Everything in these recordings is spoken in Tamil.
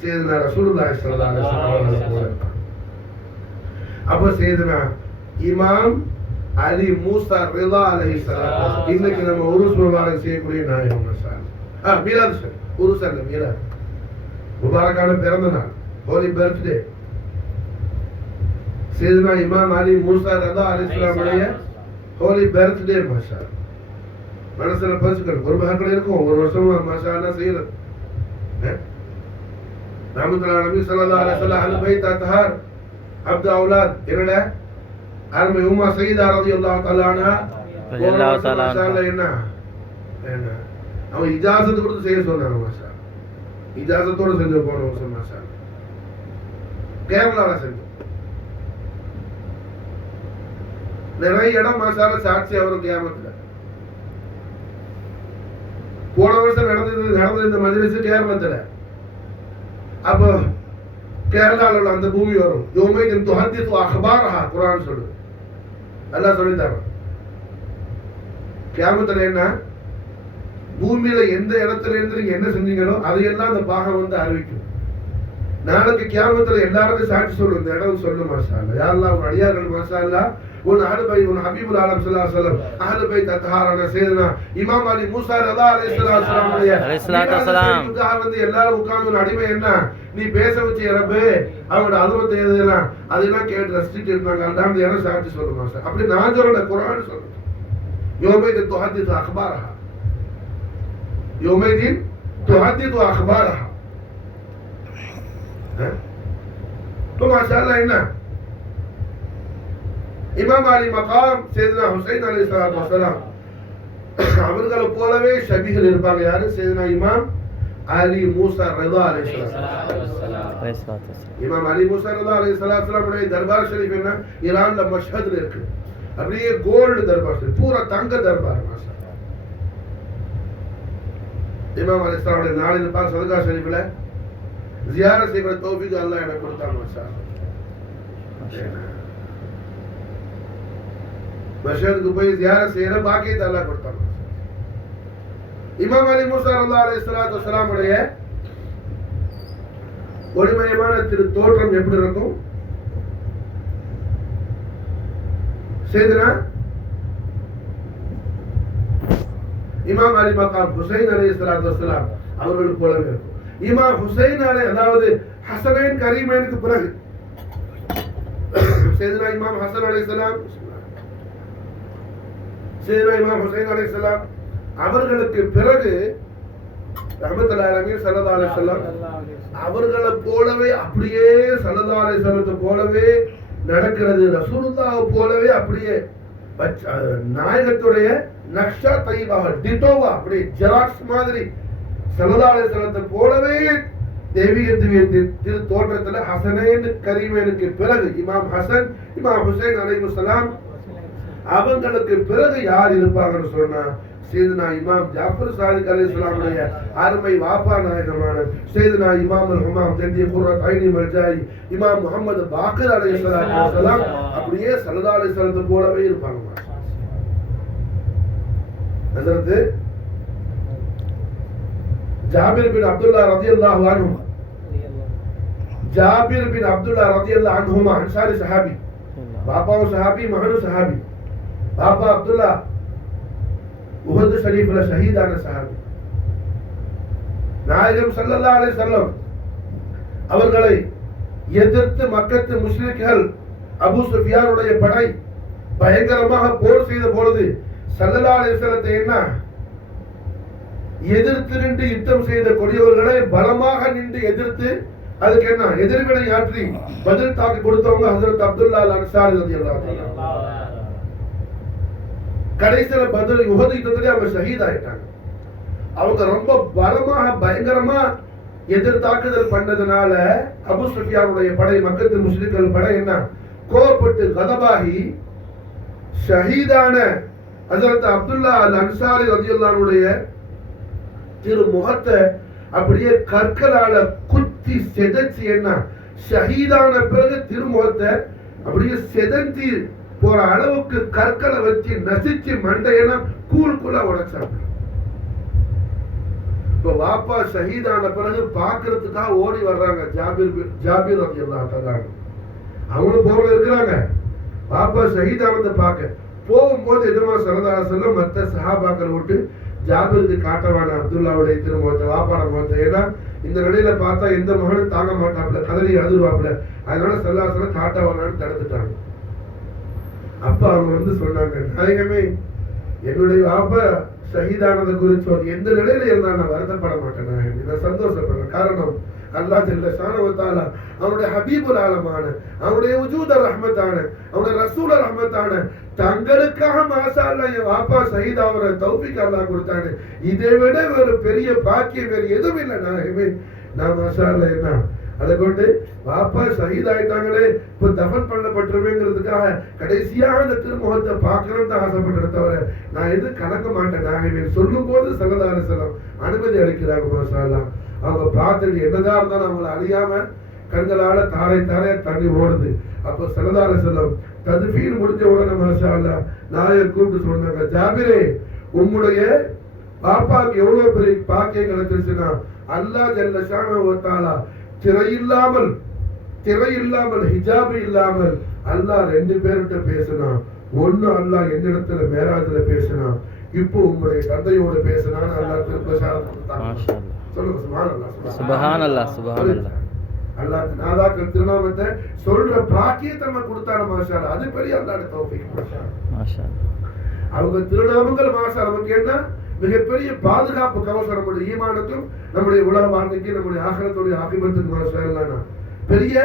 சையதுனா ரசூலுல்லாஹி ஸல்லல்லாஹு அலைஹி வஸல்லம் போல. அப்ப சையதுனா இமாம் அலி மூசா ரிதா அலைஹிஸ்ஸலாம் இன்னைக்கு நம்ம உருஸ் முபாரக் செய்யக்கூடிய நாயகம் மஷாஅல்லாஹ். மீலாத் ஷரீஃப் உருஸ் அல்ல, மீலாத் முபாரக்கான பிறந்த நாள், ஹோலி பர்த்டே. சையதுனா இமாம் அலி மூசா ரிதா அலைஹிஸ்ஸலாம் உடைய ஹோலி பர்த்டே மஷாஅல்லாஹ். மனசுல பசுக்கள் ஒரு மகன் இருக்கும், ஒரு வருஷம் மஷாஅல்லாஹ் செய்யறது. ரஹ்மத்துல்லாஹி நபி ஸல்லல்லாஹு அலைஹி வஸல்லம் அஹ்லுல் பைத் அத்ஹார் அப்து அவுலாத் என்னட அருமை உம்மா சய்யிதா ரலியல்லாஹு தஆலா அன்ஹா ரலியல்லாஹு தஆலா என்ன என்ன அவன் இஜாசத் கொடுத்து செய்ய சொன்னாங்க மாஷா. இஜாசத்தோட செஞ்சு போன வருஷம் மாஷா கேரளால செஞ்சு நிறைய இடம் மாஷால சாட்சி அவரும் கியாமத்துல. போன வருஷம் நடந்தது இந்த மஜ்லிஸ் கேரளத்துல. அப்ப கேரளால உள்ள அந்த பூமி வரும். யோமைதின் துஹத்திது அக்பாரஹா குர்ஆன் சொல்லுது. அல்லாஹ் சொல்லிட்டாங்க கியாமத்துல என்ன பூமியில எந்த இடத்துல இருந்து நீங்க என்ன செஞ்சீங்களோ அதையெல்லாம் அந்த பாகம் வந்து அறிவிக்கும். நாளைக்கு கியாமத்துல எல்லாருக்கும் சாட்சி சொல்லும். இந்த இடம் சொல்லு மாஷா அல்லாஹ். யா அல்லாஹ் உன் அடியார்கள் மாஷா அல்லாஹ் உன் அஹ்லுல் பைத் உன் ஹபீபுல் ஆலம் ஸல்லல்லாஹு அலைஹி வஸல்லம் அஹ்லுல் பைத் அத்ஹாரான சையதுனா இமாம் அலி மூசா ரிதா அலைஹிஸ்ஸலாம் வந்து எல்லாரும் உட்கார்ந்து அடிமை என்ன நீ பேச வச்ச ரப்பே அவங்களோட அலுவலத்தை எதெல்லாம் அதெல்லாம் கேட்டு ரசிச்சுட்டு இருந்தாங்க. அந்த இடம் சாட்சி சொல்லுமா சார். அப்படி நான் சொல்ல குர்ஆன் சொல்லுது யோமைதின் துஹத்திது அக்பாரஹா, யோமைதின் துஹத்திது அக்பாரஹா. तो माशाअल्लाह என்ன இமாம் அலி மகாம் சையதுனா ஹுசைன் அலைஹிஸ்ஸலாத்து வஸலாம் அவர்களை போலவே ஷபீஹ் இருப்பாங்க. யாரு? சையதுனா இமாம் அலி மூசா ரிதா அலைஹிஸ்ஸலாத்து வஸலாம். இமாம் அலி மூசா ரிதா அலைஹிஸ்ஸலாத்து வஸலாம் உடைய தர்பார் ஷரீஃப் என்ன ஈரான்ல மஷ்ஹத்ல இருக்கு. அப்படியே கோல்டு தர்பார் ஷரீஃப், பூரா தங்க தர்பார் மாஷாஅல்லாஹ். இமாம் அலைஹிஸ்ஸலாம் உடைய நாளில் பாஸ் சதகா ஷரீஃப்ல ஜியாரத் செய்யற தௌஃபீக் அல்லாஹ் எனக்கு கொடுத்தாங்க மாஷாஅல்லாஹ். மஷஹதுக்கு போய் ஜியாரத் செய்யற பாக்கியத்தை அல்லாஹ் கொடுத்தாங்க. இமாம் அலி மூசா ரிதா அலைஹிஸ்ஸலாத்து வஸலாம் உடைய ஒளிமயமான திரு தோற்றம் எப்படி இருக்கும்? சையதுனா இமாம் அலி மகாம் ஹுசைன் அலைஹிஸ்ஸலாத்து வஸலாம் அவர்கள் போலவே இருக்கும். இமாம் ஹுசைன் அதாவது ஹசனைன் கரீமைனுக்கு பிறகு சையதுனா இமாம் ஹசன் அலைஹிஸ்ஸலாம் சையதுனா இமாம் ஹுசைன் அலைஹிஸ்ஸலாம் அவர்களுக்கு பிறகு ரஹ்மத்துல்லாஹி அலைஹி ஸல்லல்லாஹு அலைஹி வஸல்லம் அவர்களை போலவே அப்படியே ஸல்லல்லாஹு அலைஹி வஸல்லம் போலவே நடக்கிறது. ரசூலுல்லாஹ் போலவே அப்படியே நாயகத்துடைய நக்ஷா தைபாக டிட்டோவா அப்படியே ஜெராக்ஸ் மாதிரி ஸல்லல்லாஹு அலைஹி வஸல்லம் போலவே தெய்வீக திரு தோற்றத்துல ஹசனைன் கரீமைனுக்கு பிறகு இமாம் ஹசன் இமாம் ஹுசைன் அலைஹிஸ்ஸலாம் அவங்களுக்கு பிறகு யார் இருப்பாங்கன்னு சொன்னா சையதுனா இமாம் ஜாஃபர் சாதிக் அலைஹிஸ்ஸலாமுடைய அருமை வாப்பா நாயகமான சையதுனா இமாம் அல் ஹுமாம் ஜந்தி குர்ரத் ஐனி மர்ஜாயி இமாம் முஹம்மது பாக்கர் அலைஹிஸ்ஸலாத்து வஸலாம் அப்படியே ஸல்லல்லாஹு அலைஹி வஸல்லம் போலவே இருப்பாங்க. ஹஜ்ரத் ஜாபிர் பின் அப்துல்லா ரலியல்லாஹு அன்ஹு ஜாபிர் பின் அப்துல்லா ரலியல்லாஹு அன்ஹுமா அன்சாரி சஹாபி, பாப்பாவும் சஹாபி மகனும் சஹாபி. பாப்பா அப்துல்லா உஹது ஷரீஃப்ல ஷஹீதான சஹாபி. நாயகம் ஸல்லல்லாஹு அலைஹி வஸல்லம் அவர்களை எதிர்த்து மக்கத்து முஸ்லிம்கள் அபூ சுஃபியானுடைய படை பயங்கரமாக போர் செய்த பொழுது ஸல்லல்லாஹு அலைஹி வஸல்லத்தை என்ன எதிர்த்து நின்று யுத்தம் செய்த கொடியவர்களை பலமாக நின்று எதிர்த்து அதுக்கு என்ன எதிர்வினை ஆற்றி பதில் தாக்கி கொடுத்தவங்க ஹஜ்ரத் அப்துல்லா அல் அன்சாரி ரலியல்லாஹு தஆலா. கடைசியில பதில் உஹது யுத்தத்திலே அவங்க ஷஹீத் ஆயிட்டாங்க. அவங்க ரொம்ப பலமாக பயங்கரமா எதிர் தாக்குதல் பண்ணதுனால அபூ சுஃபியானுடைய படை மக்கத்து முஸ்லிம்கள் படை என்ன கோபப்பட்டு கதபாகி ஷஹீதான ஹஜ்ரத் அப்துல்லா அல் அன்சாரி ரலியல்லாஹு அன்ஹுடைய திரு முகத்தை அப்படியே கற்களால குத்தி செதச்சி என்ன ஷஹீதான பிறகு திருமுகத்தை அப்படியே செதஞ்சி போற அளவுக்கு கற்களை வச்சு நசிச்சு மண்டையெல்லாம் கூழ்குள்ள உடைச்சாங்க. இப்ப வாப்பா ஷஹீதான பிறகு பாக்குறதுக்காக ஓடி வர்றாங்க ஜாபீர் ரலியல்லாஹு தஆலா. அவங்களும் போர்ல இருக்கிறாங்க. வாப்பா ஷஹீதானதை பார்க்க போகும்போது எஜமான் ஸல்லல்லாஹு அலைஹி வஸல்லம் மற்ற சஹாபாக்கள் விட்டு ஜாபீருக்கு காட்டவான அப்துல்லாவுடைய திருமுகத்தை வாப்பாட முகத்தை. ஏன்னா இந்த நிலையில பார்த்தா எந்த மகனும் தாங்க மாட்டாப்புல, கதறி அழுதுவாப்புல. அதனால ஸல்லல்லாஹு அலைஹி வஸல்லம் காட்டவானான்னு தடுத்துட்டாங்க. அப்ப அவங்க வந்து சொன்னாங்க, நாயகமே என்னுடைய வாப்பா ஷஹீதானதை குறித்து எந்த நிலையில இருந்தா நான் வருத்தப்பட மாட்டேன், நான் சந்தோஷப்படுறேன். காரணம் அல்லாஹ் ஜல்ல ஷானஹு வ தஆலா அவருடைய ஹபீபுல் ஆலமான, அவருடைய வஜூத ரஹ்மத்தான, அவருடைய ரசூல ரஹ்மத்தான தங்களுக்காக மாஷா அல்லாஹ் என் வாப்பா ஷஹீத் ஆகிற தௌஃபீக் அல்லாஹ் கொடுத்தானே. இதை விட ஒரு பெரிய பாக்கியம் வேறு எதுவும் இல்லை. நான் மாஷா அல்லாஹ் என்ன அதை கொண்டு வாப்பா ஷஹீத் ஆயிட்டாங்களே, இப்ப தஃபன் பண்ணப்பட்டுருவேங்கிறதுக்காக கடைசியாக அந்த திருமுகத்தை பார்க்கணும்னு தான் ஆசைப்பட்டதை தவிர நான் எதுவும் கலக்க மாட்டேன். நான் சொல்லும் போது ஸல்லல்லாஹு அலைஹி வஸல்லம் அனுமதி அளிக்கிறாங்க. மாஷா அல்லாஹ் அவங்க பார்த்துட்டு என்னதான் இருந்தாலும் அவங்களை அறியாம கண்களால தாரை தாரையா தண்ணி ஓடுது. அப்போ ஸல்லல்லாஹு அலைஹி வஸல்லம் தத்ஃபீன் முடிஞ்ச உடனே மாஷா அல்லாஹ் நாயர் கூப்பிட்டு சொன்னாங்க, ஜாபிரே உம்முடைய பாப்பாவுக்கு எவ்வளவு பெரிய பாக்கியம் கிடைச்சிருச்சுன்னா அல்லாஹ் ஜல்ல ஷானஹு வ தஆலா திரை இல்லாமல் ஹிஜாபு இல்லாமல் அல்லாஹ் ரெண்டு பேர்கிட்ட பேசினா. ஒண்ணு அல்லாஹ் என்னிடத்துல மேராஜ்ல பேசினா, இப்போ உங்களுடைய தந்தையோட பேசினான்னு அல்லாஹ் திருப்பசாரம் சொல்லுங்க. சுப்ஹானல்லாஹ் சுப்ஹானல்லாஹ். அல்லாஹ் நாதாக்கள் திருநாமத்தை சொல்ற பாக்கியத்தை நம்ம கொடுத்தான மாஷா அல்லாஹ். அது பெரிய அல்லாஹ்வுடைய தௌஃபீக் மாஷா அல்லாஹ். அவங்க திருநாமங்கள் மாஷா நமக்கு என்ன மிகப்பெரிய பாதுகாப்பு கவசம் நம்முடைய ஈமானுக்கும் நம்முடைய உலக வாழ்க்கைக்கு நம்முடைய ஆகிரத்துடைய ஆகிபத்துக்கு மாஷா அல்லாஹ் பெரிய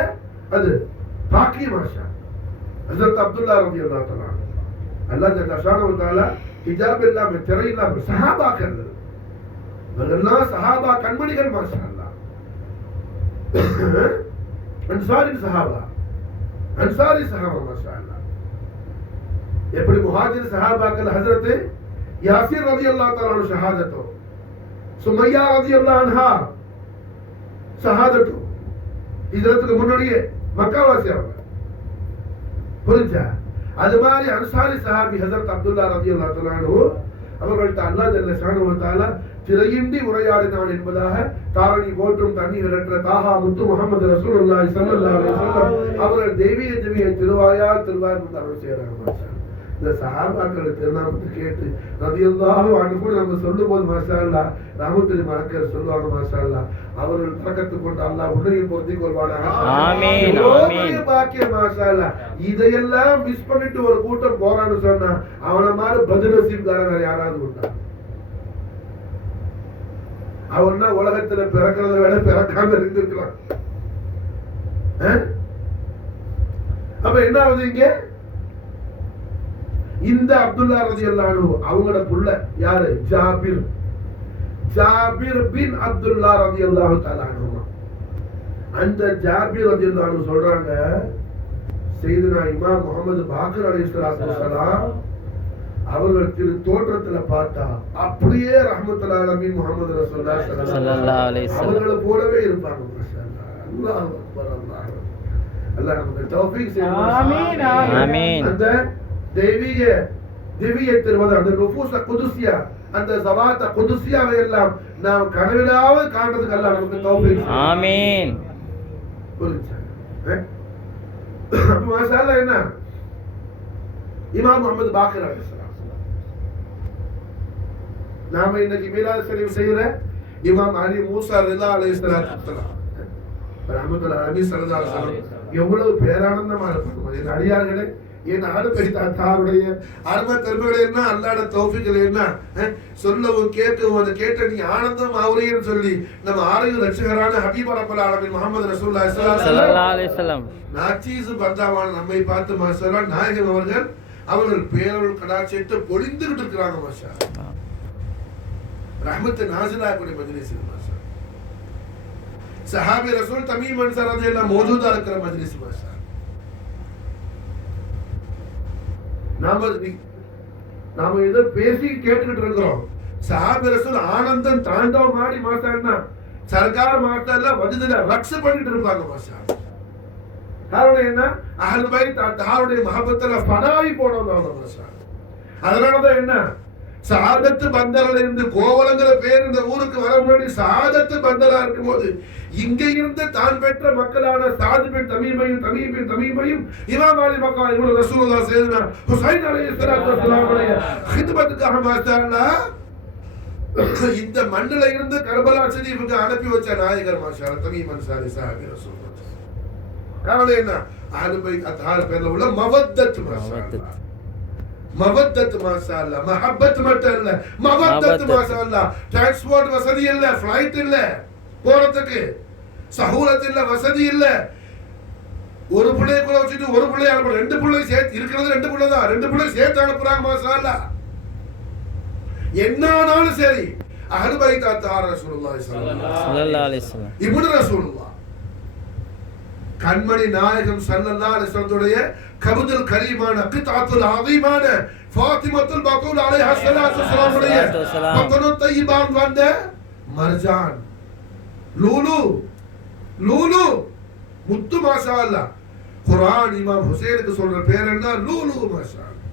அது பாக்கியம் மாஷா. ஹஜ்ரத் அப்துல்லா ரலியல்லாஹு தஆலா அல்லாஹ் ஜல்ல ஷானஹு தஆலா ஹிஜாப் இல்லாம திரை இல்லாம சஹாபாக்கள் இவங்கெல்லாம் சஹாபா கண்மணிகள் மாஷா அல்லாஹ். அன்சாரி சஹாபா மாஷா அல்லாஹ். எப்படி முஹாஜிர் சஹாபாக்கள் ஹஜ்ரத் யாசிர் ரலியல்லாஹு தஆலா அன்ஹு ஷஹாதத்து, சுமையா ரலியல்லாஹு அன்ஹா ஷஹாதத்து, ஹிஜ்ரத்துக்கு முன்னாடியே மக்காவாசி அவங்க. புரிஞ்சா? அது மாதிரி அன்சாரி சஹாபி ஹஜ்ரத் அப்துல்லா ரலியல்லாஹு தஆலா அன்ஹு அவர்கள்ட்ட அல்லாஹ் ஜல்ல ஷானஹு வ தஆலா திரையின்றி உரையாடினான் என்பதாக தாரணி போற்றும் தண்ணி விரட்டுற தாஹா முத்து முஹம்மது ரசூலுல்லாஹி ஸல்லல்லாஹு அலைஹி வஸல்லம் அவர்கள் தெய்வீக திருவாயால் திருவாய் அருள் செய்யறாங்க. இந்த சஹாபாக்கள் திருநாமத்தை கேட்டு ரலியல்லாஹு அன்ஹு கூட நம்ம சொல்லும் போது மாஷா அல்லாஹ் ரஹ்மத்துல் மலக்கர் சொல்லுவாங்க மாஷா அல்லாஹ் அவர்கள் பரக்கத்து கொண்டு அல்லாஹ் உன்னையும் பொருந்திக் கொள்வானாக. ஆமீன் ஆமீன். பாக்கியம் மாஷா அல்லாஹ். இதையெல்லாம் மிஸ் பண்ணிட்டு ஒரு கூட்டம் போறான்னு சொன்னா அவன மாதிரி பதுநசீப்காரன் வேற யாராவது உண்டா? அவன்னா உலகத்துல பிறக்கிறத விட பிறக்காம இருந்திருக்கலாம். அப்ப என்ன ஆகுது இங்க? இந்த அப்துல்லா ரலியல்லாஹு அன்ஹு அவங்களோட புள்ள யாரு? ஜாபிர் பின் அப்துல்லா ரலியல்லாஹு தஆலா அன்ஹு. அந்த ஜாபிர் ரலியல்லாஹு அன்ஹு சொல்றாங்க, சையதுனா இமாம் முஹம்மது பாக்கர் அலைஹிஸ்ஸலாத்து வஸலாம் அவர்கள் திரு தோற்றத்துல பார்த்தா அப்படியே ரஹ்மத்துல் ஆலமீன் முஹம்மது ரசூலுல்லாஹி ஸல்லல்லாஹு அலைஹி வஸல்லம் அவங்கள போலவே இருப்பாங்க. மாஷாஅல்லாஹ். அல்லாஹ் அக்பர். அல்லாஹ் நமக்கு தௌஃபீக் செய்வான். ஆமீன் ஆமீன். அந்த திவ்ய திருவது அந்த நுஃபூஸ குதுஸியா அந்த ஸவாத்த குதுஸியாவை எல்லாம் நாம் கனவிலாவது காண்றதுக்கு அல்லாஹ் நமக்கு தௌஃபீக். ஆமீன். புரிஞ்சா? மாஷாஅல்லாஹ். என்ன இமாம் முஹம்மது பாக்கர் அலைஹிஸ்ஸலாம் நாம இன்னைக்கு மீலாது ஷரீஃப் செய்யற இமாம் அலி மூசா ரிலா அலைஹிஸ்ஸலாத்து வஸலாம் ரஹ்மத்துல்லாஹி அலைஹி ஸல்லல்லாஹு அலைஹி வஸல்லம் எவ்வளவு பேரானந்தமா இருப்பாங்க. என் அடியார்களே, என் தாருடைய அருமை பெருமைகளை என்ன அல்லாஹ்வுடைய தௌஃபீக்களை என்ன சொல்லவும் கேட்கவும் அந்த கேட்ட நீ ஆனந்தம் ஆவுறீன்னு சொல்லி நம்ம ஆலய ரட்சகரான ஹபீப் ரப்பல் ஆலமீன் முஹம்மது ரசூலுல்லாஹி ஸல்லல்லாஹு அலைஹி வஸல்லம் நாச்சீஸ் பந்தாவான நம்மை பார்த்து மாஷா நாயகம் அவர்கள் பேரருள் கடாட்சியத்தை பொழிந்துகிட்டு இருக்கிறாங்க. மாஷா ரஹ்மத் நாஸிலா கூடிய மஜ்லிஸ் மாஷா. சஹாபி ரசூல் தமீம் அன்சாரி ரலியல்லாஹு மௌஜூதா இருக்கிற மஜ்லிஸ் மாஷா. நாம ஏதோ பேசி கேட்டுக்கிட்டு இருக்கிறோம். சஹாபி ரசூல் ஆனந்தம் தாண்டவம் ஆடி மாட்டான்னா சர்க்கார் மாட்டால வஜதுல ரக்ஸ் பண்ணிட்டு இருப்பாங்க. மாஷா காரணம் என்ன? அஹ்லுல் பைத் தாருடைய மஹப்பத்துல ஃபனாயி போனவங்க. மாஷா அதனாலதான் என்ன சாதத்து பந்தர்ல இருந்து கோவலங்கிற பேர் இந்த ஊருக்கு வர முன்னாடி சாதத்து பந்தரா இருக்கும் போது இங்க இருந்து தான் பெற்ற மக்களான சாது பின் தமீமையும் இமாம் அலி மக்கா இவரு ரசூலுல்லாஹ் சையதுனா ஹுசைன் அலைஹிஸ்ஸலாத்து வஸ்ஸலாமுடைய ஹித்மத்துக்காக மாஸ்டர்னா இந்த மண்ணில இருந்து கர்பலா ஷரீஃபுக்கு அனுப்பி வச்ச நாயகர் மாஷா தமீம் அன்சாரி ஸஹாபி ரசூலுல்லாஹ். காரணம் என்ன? அஹ்லுல் பைத் அத்ஹார் பேர்ல உள்ள மவத்தத் மாஷா மவத்தத் மாஷா அல்லாஹ். மஹப்பத் மட்டும் இல்ல, மவத்தத் மாஷா அல்லாஹ். டிரான்ஸ்போர்ட் வசதி இல்ல, ஃளைட் இல்ல, போறதுக்கு சஹூலத் இல்ல, வசதி இல்ல. ஒரு பிள்ளைய கூட வச்சுட்டு ஒரு பிள்ளைய அனுப்புற, ரெண்டு பிள்ளை சேர்த்து இருக்கிறது, ரெண்டு பிள்ளை தான், ரெண்டு பிள்ளை சேர்த்து அனுப்புறாங்க மாஷா அல்லாஹ். என்னானாலும் சரி அஹ்லுல் பைத் அத்ஹார் ரசூலுல்லாஹி ஸல்லல்லாஹு அலைஹி வஸல்லம் இப்னு ரசூலுல்லாஹ் கண்மணி நாயகம் ஸல்லல்லாஹு அலைஹி வஸல்லமுடைய கபதுல் கரீமான கிதாத்துல் அதீமான ஃபாத்திமத்துல் பத்தூல் அலைஹா ஸலாத்து வஸலாமுடைய பத்தனு தய்யிபான் வந்த மர்ஜான் லூலு முத்து மாஷா அல்லாஹ். குர்ஆன் இமாம் ஹுசைனுக்கு சொல்ற பேர் என்ன? லூலு மாஷா அல்லாஹ்.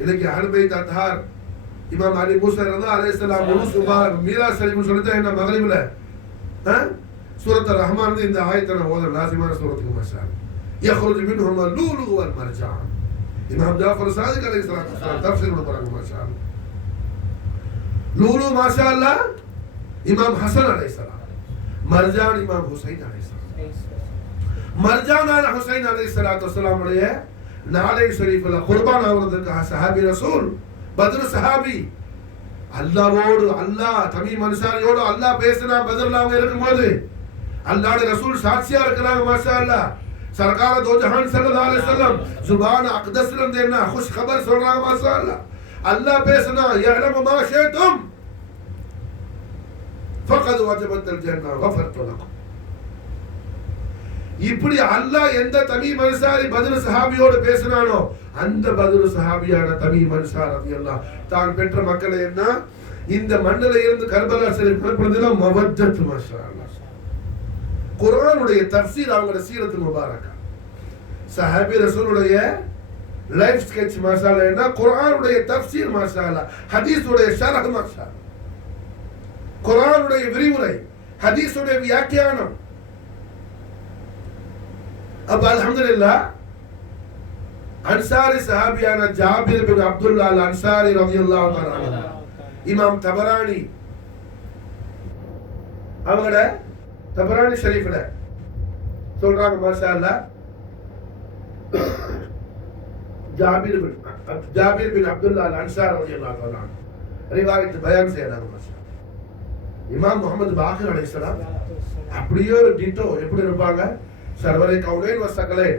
இன்னைக்கு அஹ்லுல் பைத் அத்ஹார் இமாம் அலி மூசா ரலியல்லாஹு அலைஹி வஸல்லம் உருஸ் முபாரக் மீராஜ் ஷரீஃப் சொல்லிட்டு என்ன மகரிப்ல சூரத் அர்-ரஹ்மான் இந்த ஆயத்தை நான் ஓதுற லாசிமான சூரத்துக்கு மாஷா அல்லாஹ். يخرج منهما اللؤلؤ والمرجان. இமாம் ஜாஃபர் சாதிக் அலைஹிஸ்ஸலாத்து வஸலாம் தஃப்ஸீர் பண்றாங்க மாஷா அல்லாஹ். லூலு மாஷா அல்லாஹ் இமாம் ஹசன் அலைஹிஸ்ஸலாம், மர்ஜான் இமாம் ஹுசைன் அலைஹிஸ்ஸலாம். மர்ஜானான ஹுசைன் அலைஹிஸ்ஸலாத்து வஸலாம் உடைய நாளை ஷரீஃப்ல குர்பான் ஆவறதுக்கு சஹாபி ரசூல் பத்ர் சஹாபி அல்லாஹ்வோடு அல்லாஹ் தமீம் அன்சாரியோடு அல்லாஹ் பேசினா பத்ர்ல அவங்க இருக்கும்போது அல்லாஹ்வுடைய ரசூல் சாட்சியா இருக்கிறாங்க மாஷா அல்லாஹ். सरकार दो जहान सल्लल्लाहु अलैहि वसल्लम जुबान अक़दस से देना खुश खबर सुन रहा माशाअल्लाह. अल्लाह पेशना यअलम मा शैतुम फक़द वजबत अल-जन्नह गफरतु लकुम. இப்படி அல்லாஹ் எந்த தமீம் அன்சாரி பத்ர் சஹாபியோடு பேசினானோ அந்த பத்ர் சஹாபியான தமீம் அன்சார் ரலியல்லாஹு தான் பெற்ற மக்களே என்ன இந்த மண்ணில இருந்து கர்பலா ஷரீஃப் புறப்படுறதுல மவத்தத் மாஷாஅல்லாஹ். குர்ஆனுடைய தஃப்சீர் அவங்களோட சீரத்துல் முபாரக்கா சஹாபி ரசூலுடைய லைஃப் ஸ்கெட்ச் மாஷாஅல்லாஹ். என்ன குர்ஆனுடைய தஃப்சீர் மாஷாஅல்லாஹ், ஹதீஸுடைய ஷரஹ் மாஷாஅல்லாஹ், குர்ஆனுடைய விரிவுரை, ஹதீஸுடைய வியாக்கியானம். अब अल्हम्दुलिल्लाह अंसारी सहाबियाना जाबिर बिन अब्दुल्लाह अल अंसारी रदियल्लाहु तआला अन्हु इमाम तबरानी அவங்கள தபரானி ஷரீஃப்ல சொல்றாங்க மாஷா அல்லாஹ். ஜாபிர் பின் அப்துல்லா அல் அன்சாரி ரலியல்லாஹு தஆலா ரிவாயத் பயான் செய்றாங்க மாஷா. இமாம் முஹம்மது பாக்கிர் அலைஹிஸ்ஸலாம் அப்படியே டிட்டோ எப்படி இருப்பாங்க? सरवरे कौनैन व सकलैन,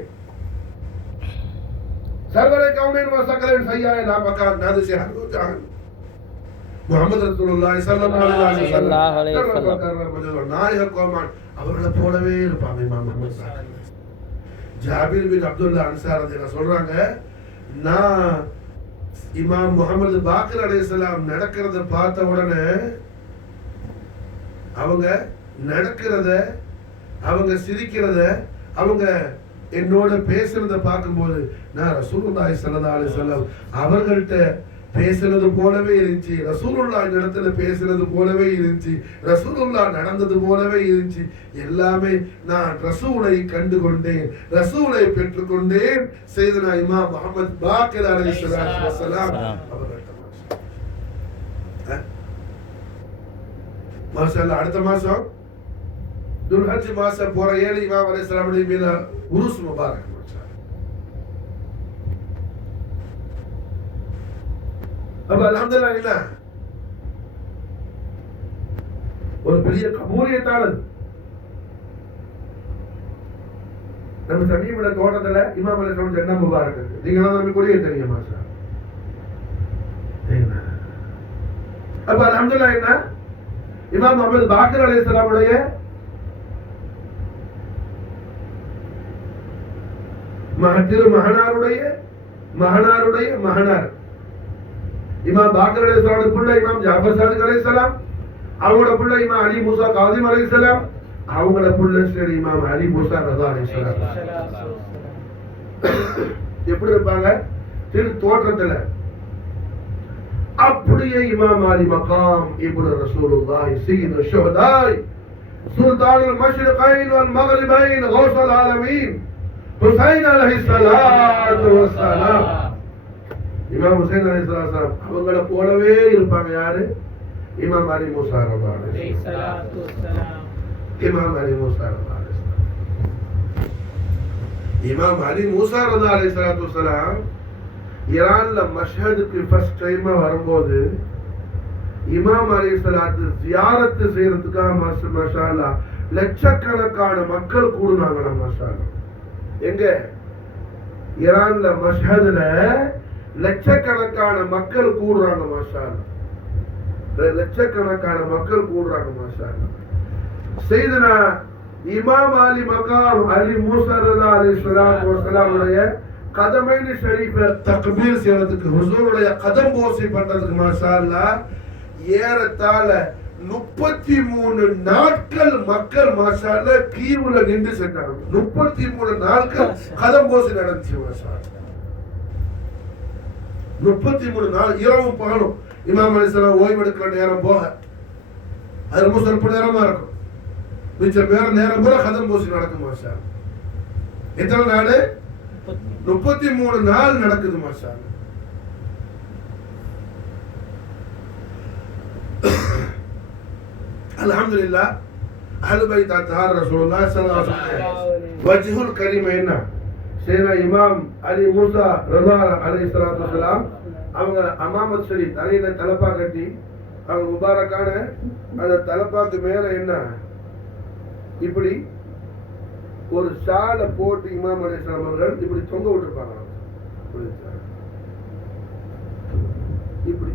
सरवरे कौनैन व सकलैन सय्याए ला मकान नादि से हर जहान முஹம்மது ரசூலுல்லாஹி ஸல்லல்லாஹு அலைஹி வஸல்லம் நாயக கோமான் அவங்கள போலவே இருப்பாங்க இமாம் முஹம்மது ஸல்லல்லாஹு. ஜாபிர் பின் அப்துல்லா அன்சாரி ரலியல்லாஹு சொல்றாங்க, நான் இமாம் முஹம்மது பாக்கிர் அலைஹிஸ்ஸலாம் நடக்கிறத பார்த்த உடனே அவங்க நடக்கிறத, அவங்க சிரிக்கிறத, அவங்க என்னோட பேசுறத பார்க்கும்போது நான் ரசூலுல்லாஹி ஸல்லல்லாஹு அலைஹி வஸல்லம் அவர்கள்ட்ட பேசுறது போலவே இருந்துச்சு, ரசூலுல்லாஹ் இடத்துல பேசுறது போலவே இருந்துச்சு, ரசூலுல்லாஹ் நடந்தது போலவே இருந்துச்சு. எல்லாமே நான் ரசூலை கண்டு கொண்டேன், ரசூலை பெற்றுக்கொண்டேன். சையதுனா இமாம் முஹம்மது பாக்கிர் அலைஹிஸ்ஸலாத்து வஸலாம் அவர்கள்ட்ட மாஷாஅல்லாஹ். அடுத்த மாசம் துல்ஹஜ் மாசம் போற 7 இமாம் அலைஹிஸ்ஸலாம் மீது உருஸ் முபாரக் மாஷாஅல்லாஹ். अब अल्हम्दुलिल्लाह இல்ல ஒரு பெரிய கபூலியத்தாளர் நம்ம தனியோட தோட்டத்துல இமாம் அலைஹிஸ்ஸலாம் ஜன்னா முபாரக் இருக்கு. நீங்க தான் நமக்கு கூடயே தெரியும் மாஷாஅல்லாஹ். अब अल्हम्दुलिल्लाह என்ன இமாம் முஹம்மது பாக்கிர் அலைஹிஸ்ஸலாம் உடைய மகனாருடைய மகனார் இமாம் பாக்கிர் அலைஹிஸ்ஸலாம் புள்ள இமாம் ஜாஃபர் சாதிக் அலைஹிஸ்ஸலாம், அவங்களோட புள்ள இமாம் அலி மூசா காசிம் அலைஹிஸ்ஸலாம், அவங்களோட புள்ள ஸ்ரீ இமாம் அலி மூசா ரஸா அலைஹிஸ்ஸலாம். எப்படி இருப்பாங்க? திரு தோற்றத்துல அப்படியே இமாம் அலி மகாம் இப்னு ரசூலுல்லாஹி சய்யிது ஷுஹதாய் சுல்தானுல் மஷ்ரிகைன் வல் மக்ரிபைன் கௌஸுல் ஆலமீன் ஹுசைன் அலைஹிஸ்ஸலாத்து வஸ்ஸலாம். இமாம் ஹுசைன் அலைஹிஸ்ஸலாம் அவங்கள போலவே இருப்பாங்க. யாரு? இமாம் அலி மூஸா அலைஹிஸ்ஸலாத்து வஸ்ஸலாம். இமாம் அலி மூஸா அலைஹிஸ்ஸலாம். இமாம் அலி மூஸா அலைஹிஸ்ஸலாத்து வஸ்ஸலாம் ஈரான்ல மஷ்ஹதுக்கு ஃபர்ஸ்ட் டைம் வரும்போது இமாம் அலைஹிஸ்ஸலாத்து ஜியாரத் செய்யறதுக்காக மாஷாஅல்லாஹ் லட்சக்கணக்கான மக்கள் கூடுனாங்க. மாஷாஅல்லாஹ் எங்க? ஈரான்ல மஷ்ஹதுல லட்சக்கணக்கான மக்கள் கூடுறாங்க. மாஷாஅல்லாஹ் லட்சக்கணக்கான மக்கள் கூடுறாங்க. மாஷாஅல்லாஹ் சையதுனா இமாம் அலி மகாம் அலி மூஸா அலைஹிஸ்ஸலாத்து வஸ்ஸலாம் உடைய கதமைன் ஷரீஃப தக்பீர் செய்யறதுக்கு ஹுசூருடைய கதம் போசி பண்றதுக்கு மாஷாஅல்லாஹ் ஏறத்தாழ 33 நாட்கள் மக்கள் மாஷாஅல்லாஹ் கீவுல நின்று சென்றாங்க. 33 நாட்கள் கதம் போசி நடந்துச்சு. மாஷாஅல்லாஹ் 33 நாள் இரவும் பகலும். இமாம் அலைஹிஸ்ஸலாம் ஓய்வெடுக்கிற நேரம் போக அது ரொம்ப சொற்ப நேரமா இருக்கும். மிச்சம் வேற நேரம் போல கதம் போசி நடக்கும். மாஷாஅல்லாஹ் எத்தனை நாள்? 33 நாள் நடக்குது. மாஷாஅல்லாஹ் அல்ஹம்துலில்லாஹ். அஹ்லு பைத் அத்ஹார் ரசூலுல்லாஹி ஸல்லல்லாஹு அலைஹி வஸல்லம் வஜ்ஹுல் கரீம் என்ன சையதுனா இமாம் அலி மூஸா ரஸா அலைஹிஸ்ஸலாத்து வஸலாம் அவங்க அமாமத் ஷரீஃப் தலையில தலப்பா கட்டி அவங்க முபாரக்கான அந்த தலப்பாக்கு மேல என்ன இப்படி ஒரு ஷாலை போட்டு இமாம் அலைஹிஸ்ஸலாம் அவர்கள் இப்படி தொங்க விட்டுருப்பாங்க. இப்படி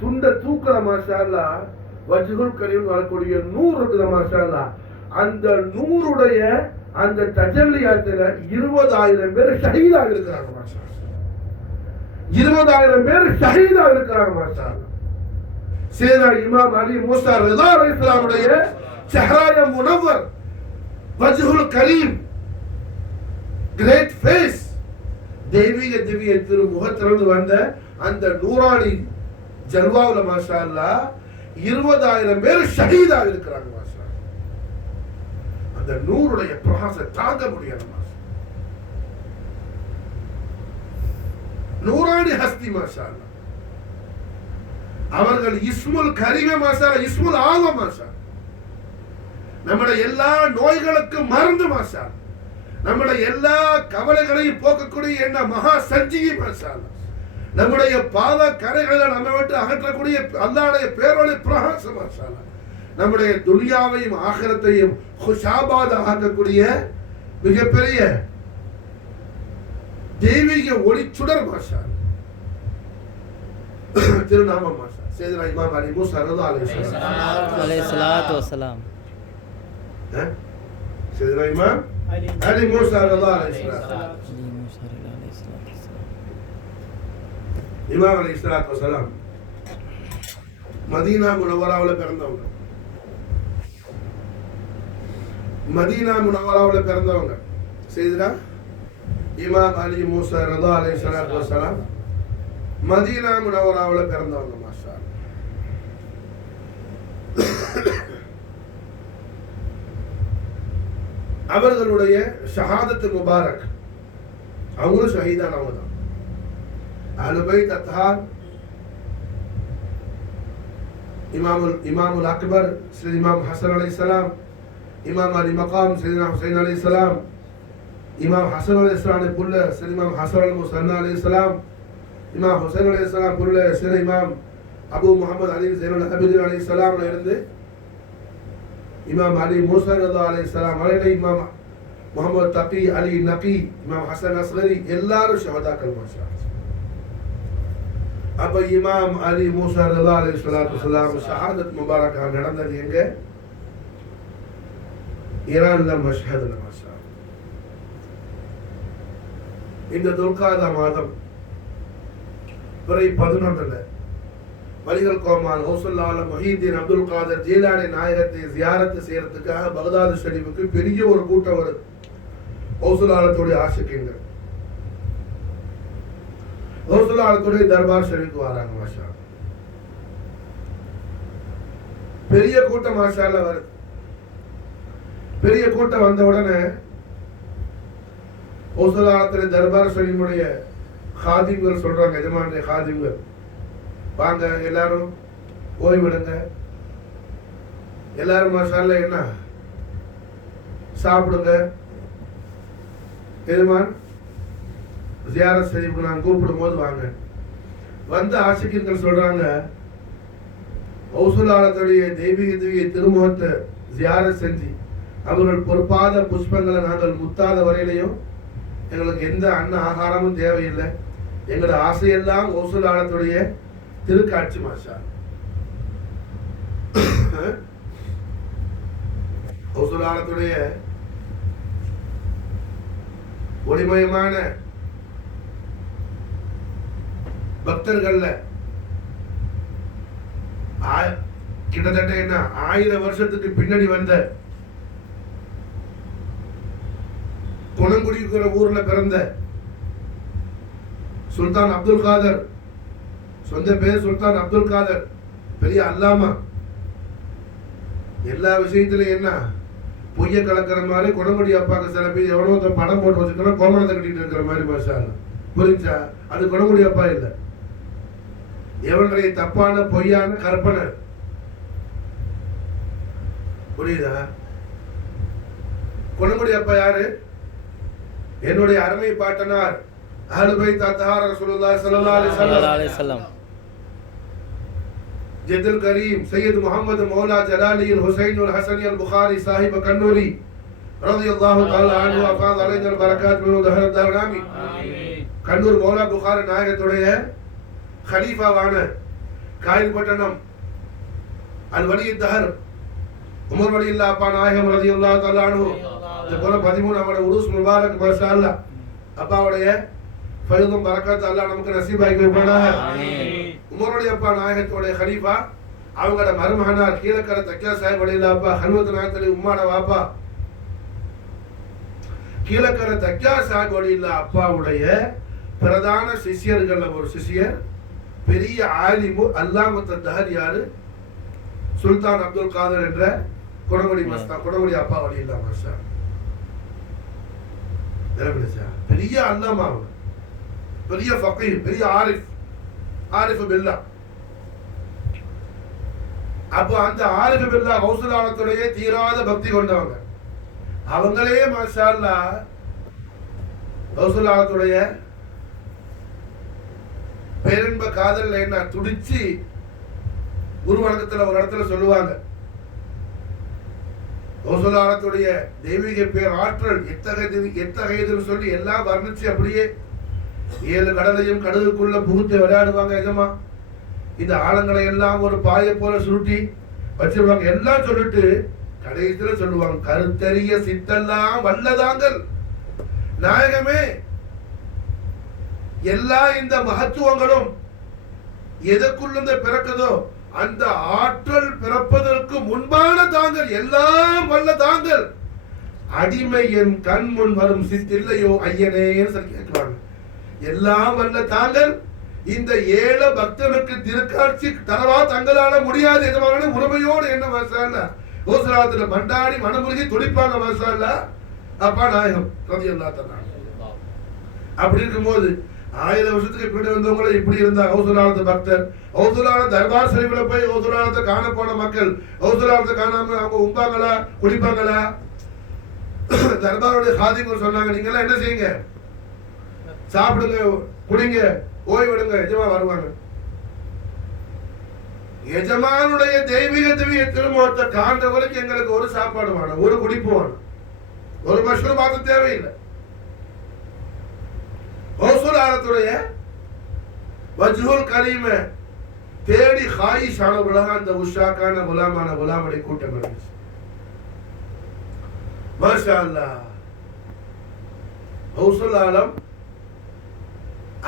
துண்ட தூக்கல மாஷாஅல்லாஹ் வஜ்ஹுல் கரீம் வரக்கூடிய நூறு இருக்குது. மாஷாஅல்லாஹ் அந்த நூறுடைய அந்த தஜல்லியாத்துல 20,000 பேர் ஷஹீதாக இருக்கிறாங்க. மாஷாஅல்லாஹ் 20,000 பேர் ஷஹீதாக இருக்கிறாங்க. மாஷாஅல்லாஹ் சையதுனா இமாம் அலி மூஸா ரஸா அலைஹிஸ்ஸலாம் உடைய ஷஹராய முனவ்வர் வஜ்ஹுல் கரீம் கிரேட் ஃபேஸ் தெய்வீக திவ்ய திரு முகத்திலிருந்து வந்த அந்த நூரானி ஜல்வாவுல மாஷாஅல்லாஹ் 20,000 பேர் ஷஹீதாக இருக்கிறாங்க. மாஷாஅல்லாஹ் அந்த நூருடைய பிரகாசம் தாங்க முடியாது. நூரானி ஹஸ்தி மாஷாஅல்லாஹ் அவர்கள் இஸ்முல் கரீம் மாஷாஅல்லாஹ் இஸ்முல் ஆலம் மாஷாஅல்லாஹ் நம்முடைய எல்லா நோய்களுக்கும் மருந்து மாஷாஅல்லாஹ் நம்முடைய எல்லா கவலைகளையும் போக்கக்கூடிய என்ன மகா சஞ்சீவி மாஷாஅல்லாஹ் நம்முடைய பாவ கரைகளை நம்ம விட்டு அகற்றக்கூடிய அல்லாஹ்வுடைய பேரொளி பிரகாசம் மாஷாஅல்லாஹ் நம்முடைய துனியாவையும் ஆகிரத்தையும் குஷாபாத ஆக்கக்கூடிய மிகப்பெரிய தெய்வீக ஒளிச்சுடர் மாஷாஅல்லாஹ் திருநாமம் மாஷாஅல்லாஹ் சையதுனா இமாம் அலி மூஸா ரஸா அலைஹிஸ்ஸலாத்து வஸலாம் சையதுனா இமாம் அலி மூஸா ரஸா அலைஹிஸ்ஸலாம் இமாம் அலைஹிஸ்ஸலாத்து வஸலாம் மதீனா முனவ்வராவுல பிறந்தவங்க. மதீனா முனவ்வராவுல பிறந்தவங்க சையதுனா இமாம் அலி மூஸா ரஸா அலைஹிஸ்ஸலாத்து வஸலாம் மதீனா முனவ்வராவுல பிறந்தவங்க. மாஷாஅல்லாஹ் அவர்களுடைய ஷஹாதத் முபாரக் அவங்களும் ஷஹீதானவங்க தான். அஹ்லு பைத் அத்ஹார் இமாமுல் அக்பர் சையதுனா இமாம் ஹசன் அலைஹிஸ்ஸலாம் இமாம் அலி மகாம் சையதுனா ஹுசைன் அலைஹிஸ்ஸலாம் இமாம் ஹசன் அலைஹிஸ்ஸலாம் புள்ள சையதுனா இமாம் ஹசன் அல் முஸன்னா அலைஹிஸ்ஸலாம் இமாம் ஹுசைன் அலைஹிஸ்ஸலாம் புள்ள சையதுனா இமாம் அபு முஹம்மது அலி ஸைனுல் அபீதீன் அலைஹிஸ்ஸலாம் இருந்து இமாம் அலி மூஸா ரஸா அலைஹிஸ்ஸலாம் வரையில இமாம் முஹம்மது தகி அலி நகி இமாம் ஹசன் அஸ்கரி எல்லாரும் ஷஹதாக்கள். மாஷாஅல்லாஹ் அப்ப இமாம் அலி மூஸா ரஸா அலைஹிஸ்ஸலாத்து வஸலாம் ஷஹாதத் முபாரக்கா நடந்தது எங்க? ஈரான்ல மஷ்ஹத்ல. மாஷாஅல்லாஹ் இந்த துல்காதா மாதம் பிறை 11ல வலிகள் கோமான் ஹவுசுல் ஆலம் முஹீதீன் அப்துல் காதர் ஜீலானி நாயகத்தை ஜியாரத் செய்யறதுக்காக பகதாத் ஷரீஃபுக்கு பெரிய ஒரு கூட்டம் வருது. ஹவுசுல் ஆலத்துடைய ஆஷிகீன்கள் ஹவுசுல் ஆலத்துடைய தர்பார் ஷரீஃபுக்கு வராங்க. மாஷாஅல்லாஹ் பெரிய கூட்டம் மாஷால வருது. பெரிய கூட்டம் வந்த உடனே ஹவுசுல் தர்பார் ஷரீஃபுடைய ஹாதிம்கள் சொல்றாங்க, எஜமானுடைய ஹாதிம்கள், வாங்க எல்லாரும் ஓய்விடுங்க, எல்லாரும் மாஷால என்ன சாப்பிடுங்க, எஜமான் ஜியாரத் ஷரீஃபுக்கு நான் கூப்பிடும் போது வாங்க. வந்த ஆசிரியர்கள் சொல்றாங்க, ஹவுசுல் தெய்வீக திருமுகத்தை ஜியாரத் செஞ்சு அவர்கள் பொறுப்பாத புஷ்பங்களை நாங்கள் முத்தாத வரையிலையும் எங்களுக்கு எந்த அன்ன ஆகாரமும் தேவையில்லை. எங்களோட ஆசையெல்லாம் ஹவுசுல் திருக்காட்சி மாஷா. ஹவுசுல் ஒளிமயமான பக்தர்கள்ல கிட்டத்தட்ட என்ன 1000 வருஷத்துக்கு பின்னாடி வந்த குணங்குடிக்கிற ஊர்ல பிறந்த சுல்தான் அப்துல் காதர், சொந்த பேர் சுல்தான் அப்துல் காதர், பெரிய அல்லாமா. எல்லா விஷயத்திலும் என்ன பொய்ய கலக்கிற மாதிரி குணங்குடி அப்பாக்கு சில பேர் எவ்வளோ படம் போட்டு வச்சுக்கணும், கோமணத்தை கட்டிட்டு இருக்கிற மாதிரி மாஷா. புரிஞ்சா? அது குணங்குடி அப்பா இல்லை, எவனுடைய தப்பான பொய்யான கற்பனை. புரியுதா? குணங்குடி அப்பா யாரு? என்னுடைய அருமை பாட்டனார் அஹ்லுல் பைத் அத்ஹார் ரசூலுல்லாஹி ஸல்லல்லாஹு அலைஹி வஸல்லம் ஜதுல் கரீம் சையத் முஹம்மது மௌலா ஜலாலி அல் ஹுசைன் அல் ஹசனி அல் புகாரி சாஹிப் கன்னூரி ரலியல்லாஹு தஆலா அன்ஹு அஃபாத் அலைஹி அல் பரகாத் மின் தஹர் தாராமி. கன்னூர் மௌலா புகாரி நாயகத்துடைய खलीफावाன காயில்பட்டணம் அல் வலி தஹர் உமர் வலியல்லாஹு அப்பா நாயகம் ரலியல்லாஹு தஆலா அன்ஹு இந்த போல 13 அவருடைய உருஸ் முபாரக் மாஷா அல்லாஹ். அப்பாவுடைய ஃபைதும் பரக்கத் அல்லாஹ் நமக்கு நசீபாக்கி வைப்பானாக. ஆமீன். உமருடைய அப்பா நாயகத்துடைய खलीफा அவங்களோட மருமகனார் கீழக்கர தக்கியா சாஹிப் வலியல்லாஹு அப்பா ஹல்வத் நாயகத்துடைய உம்மாட வாப்பா கீழக்கர தக்கியா சாஹிப் வலியல்லாஹு அப்பாவுடைய பிரதான சிஷ்யர்கள்ல ஒரு சிஷ்யர் பெரிய ஆலிமு அல்லாமத் தஹர் யாரு? சுல்தான் அப்துல் காதர் என்ற குணங்குடி மஸ்தா, குணங்குடி அப்பா வலியல்லாஹு மாஷா. பெரிய அல்லாமா, பெரிய ஃபகீர், பெரிய ஆரிஃப் பில்லாஹ். அப்போ அந்த ஆரிஃப் பில்லாஹ் ஹவுசுல் தீராத பக்தி கொண்டவங்க. அவங்களே மாஷா அல்லாஹ் ஹவுசுல் பேரன்ப காதல்ல என்ன துடிச்சு குரு வணக்கத்துல ஒரு இடத்துல சொல்லுவாங்க, ஹவுசுல் தெய்வீக பேர் ஆற்றல் எத்தகையதுன்னு சொல்லி எல்லாம் வர்ணிச்சு அப்படியே 7 கடலையும் கடலுக்குள்ள புகுத்து விளையாடுவாங்க. எஜமா இந்த ஆழங்களை எல்லாம் ஒரு பாயை போல சுருட்டி வச்சிருவாங்க. எல்லாம் சொல்லிட்டு கடைசியில சொல்லுவாங்க, கருத்தறிய சித்தெல்லாம் வல்லதாங்கள் நாயகமே. எல்லா இந்த மகத்துவங்களும் எதற்குள்ள பிறக்குதோ அந்த ஆற்றல் பிறப்பதற்கு முன்பான தாங்கள், எல்லாம் வல்ல தாங்கள், அடிமை என் கண் முன் வரும் சித்தில்லையோ ஐயனே சொல்லி கேட்கிறாங்க. எல்லாம் வல்ல தாங்கள் இந்த 7 பக்தனுக்கு திருக்காட்சி தரவா தங்களால முடியாது எதுவான உரிமையோடு என்ன மாஷா ஹவுசுல் மண்டாடி மனமுருகி துடிப்பாங்க மாஷா. அப்பா நாயகம் ரலியல்லாஹு தஆலா. அப்படி இருக்கும்போது 1000 வருஷத்துக்கு பின்னாடி வந்தவங்கள இப்படி இருந்தா ஹவுசுல் பக்தர். ஹவுசுல் தர்பார் ஷரீஃப்ல போய் ஹவுசுல் காண போன மக்கள் ஹவுசுல் காணாம அவங்க உண்பாங்களா குடிப்பாங்களா? தர்பாருடைய ஹாதிம்கள் சொன்னாங்க, நீங்க எல்லாம் என்ன செய்யுங்க, சாப்பிடுங்க, குடிங்க, ஓய்விடுங்க. எஜமா வருவாங்க. எஜமானுடைய தெய்வீக திருமுகத்தை காண்ற வரைக்கும் எங்களுக்கு ஒரு சாப்பாடு வேணும், ஒரு குடிப்பு வேணும், ஒரு மஷ்ரூபாத்து தேவையில்லை. ஹவுசுல் வஜ்ஹுல் கரீம தேடி ஹாயிஷானவர்களாக அந்த உஷாக்கான குலாமான குலாமடை கூட்டம் இருந்துச்சு. மாஷா அல்லாஹ். ஹவுசுல் ஆலம்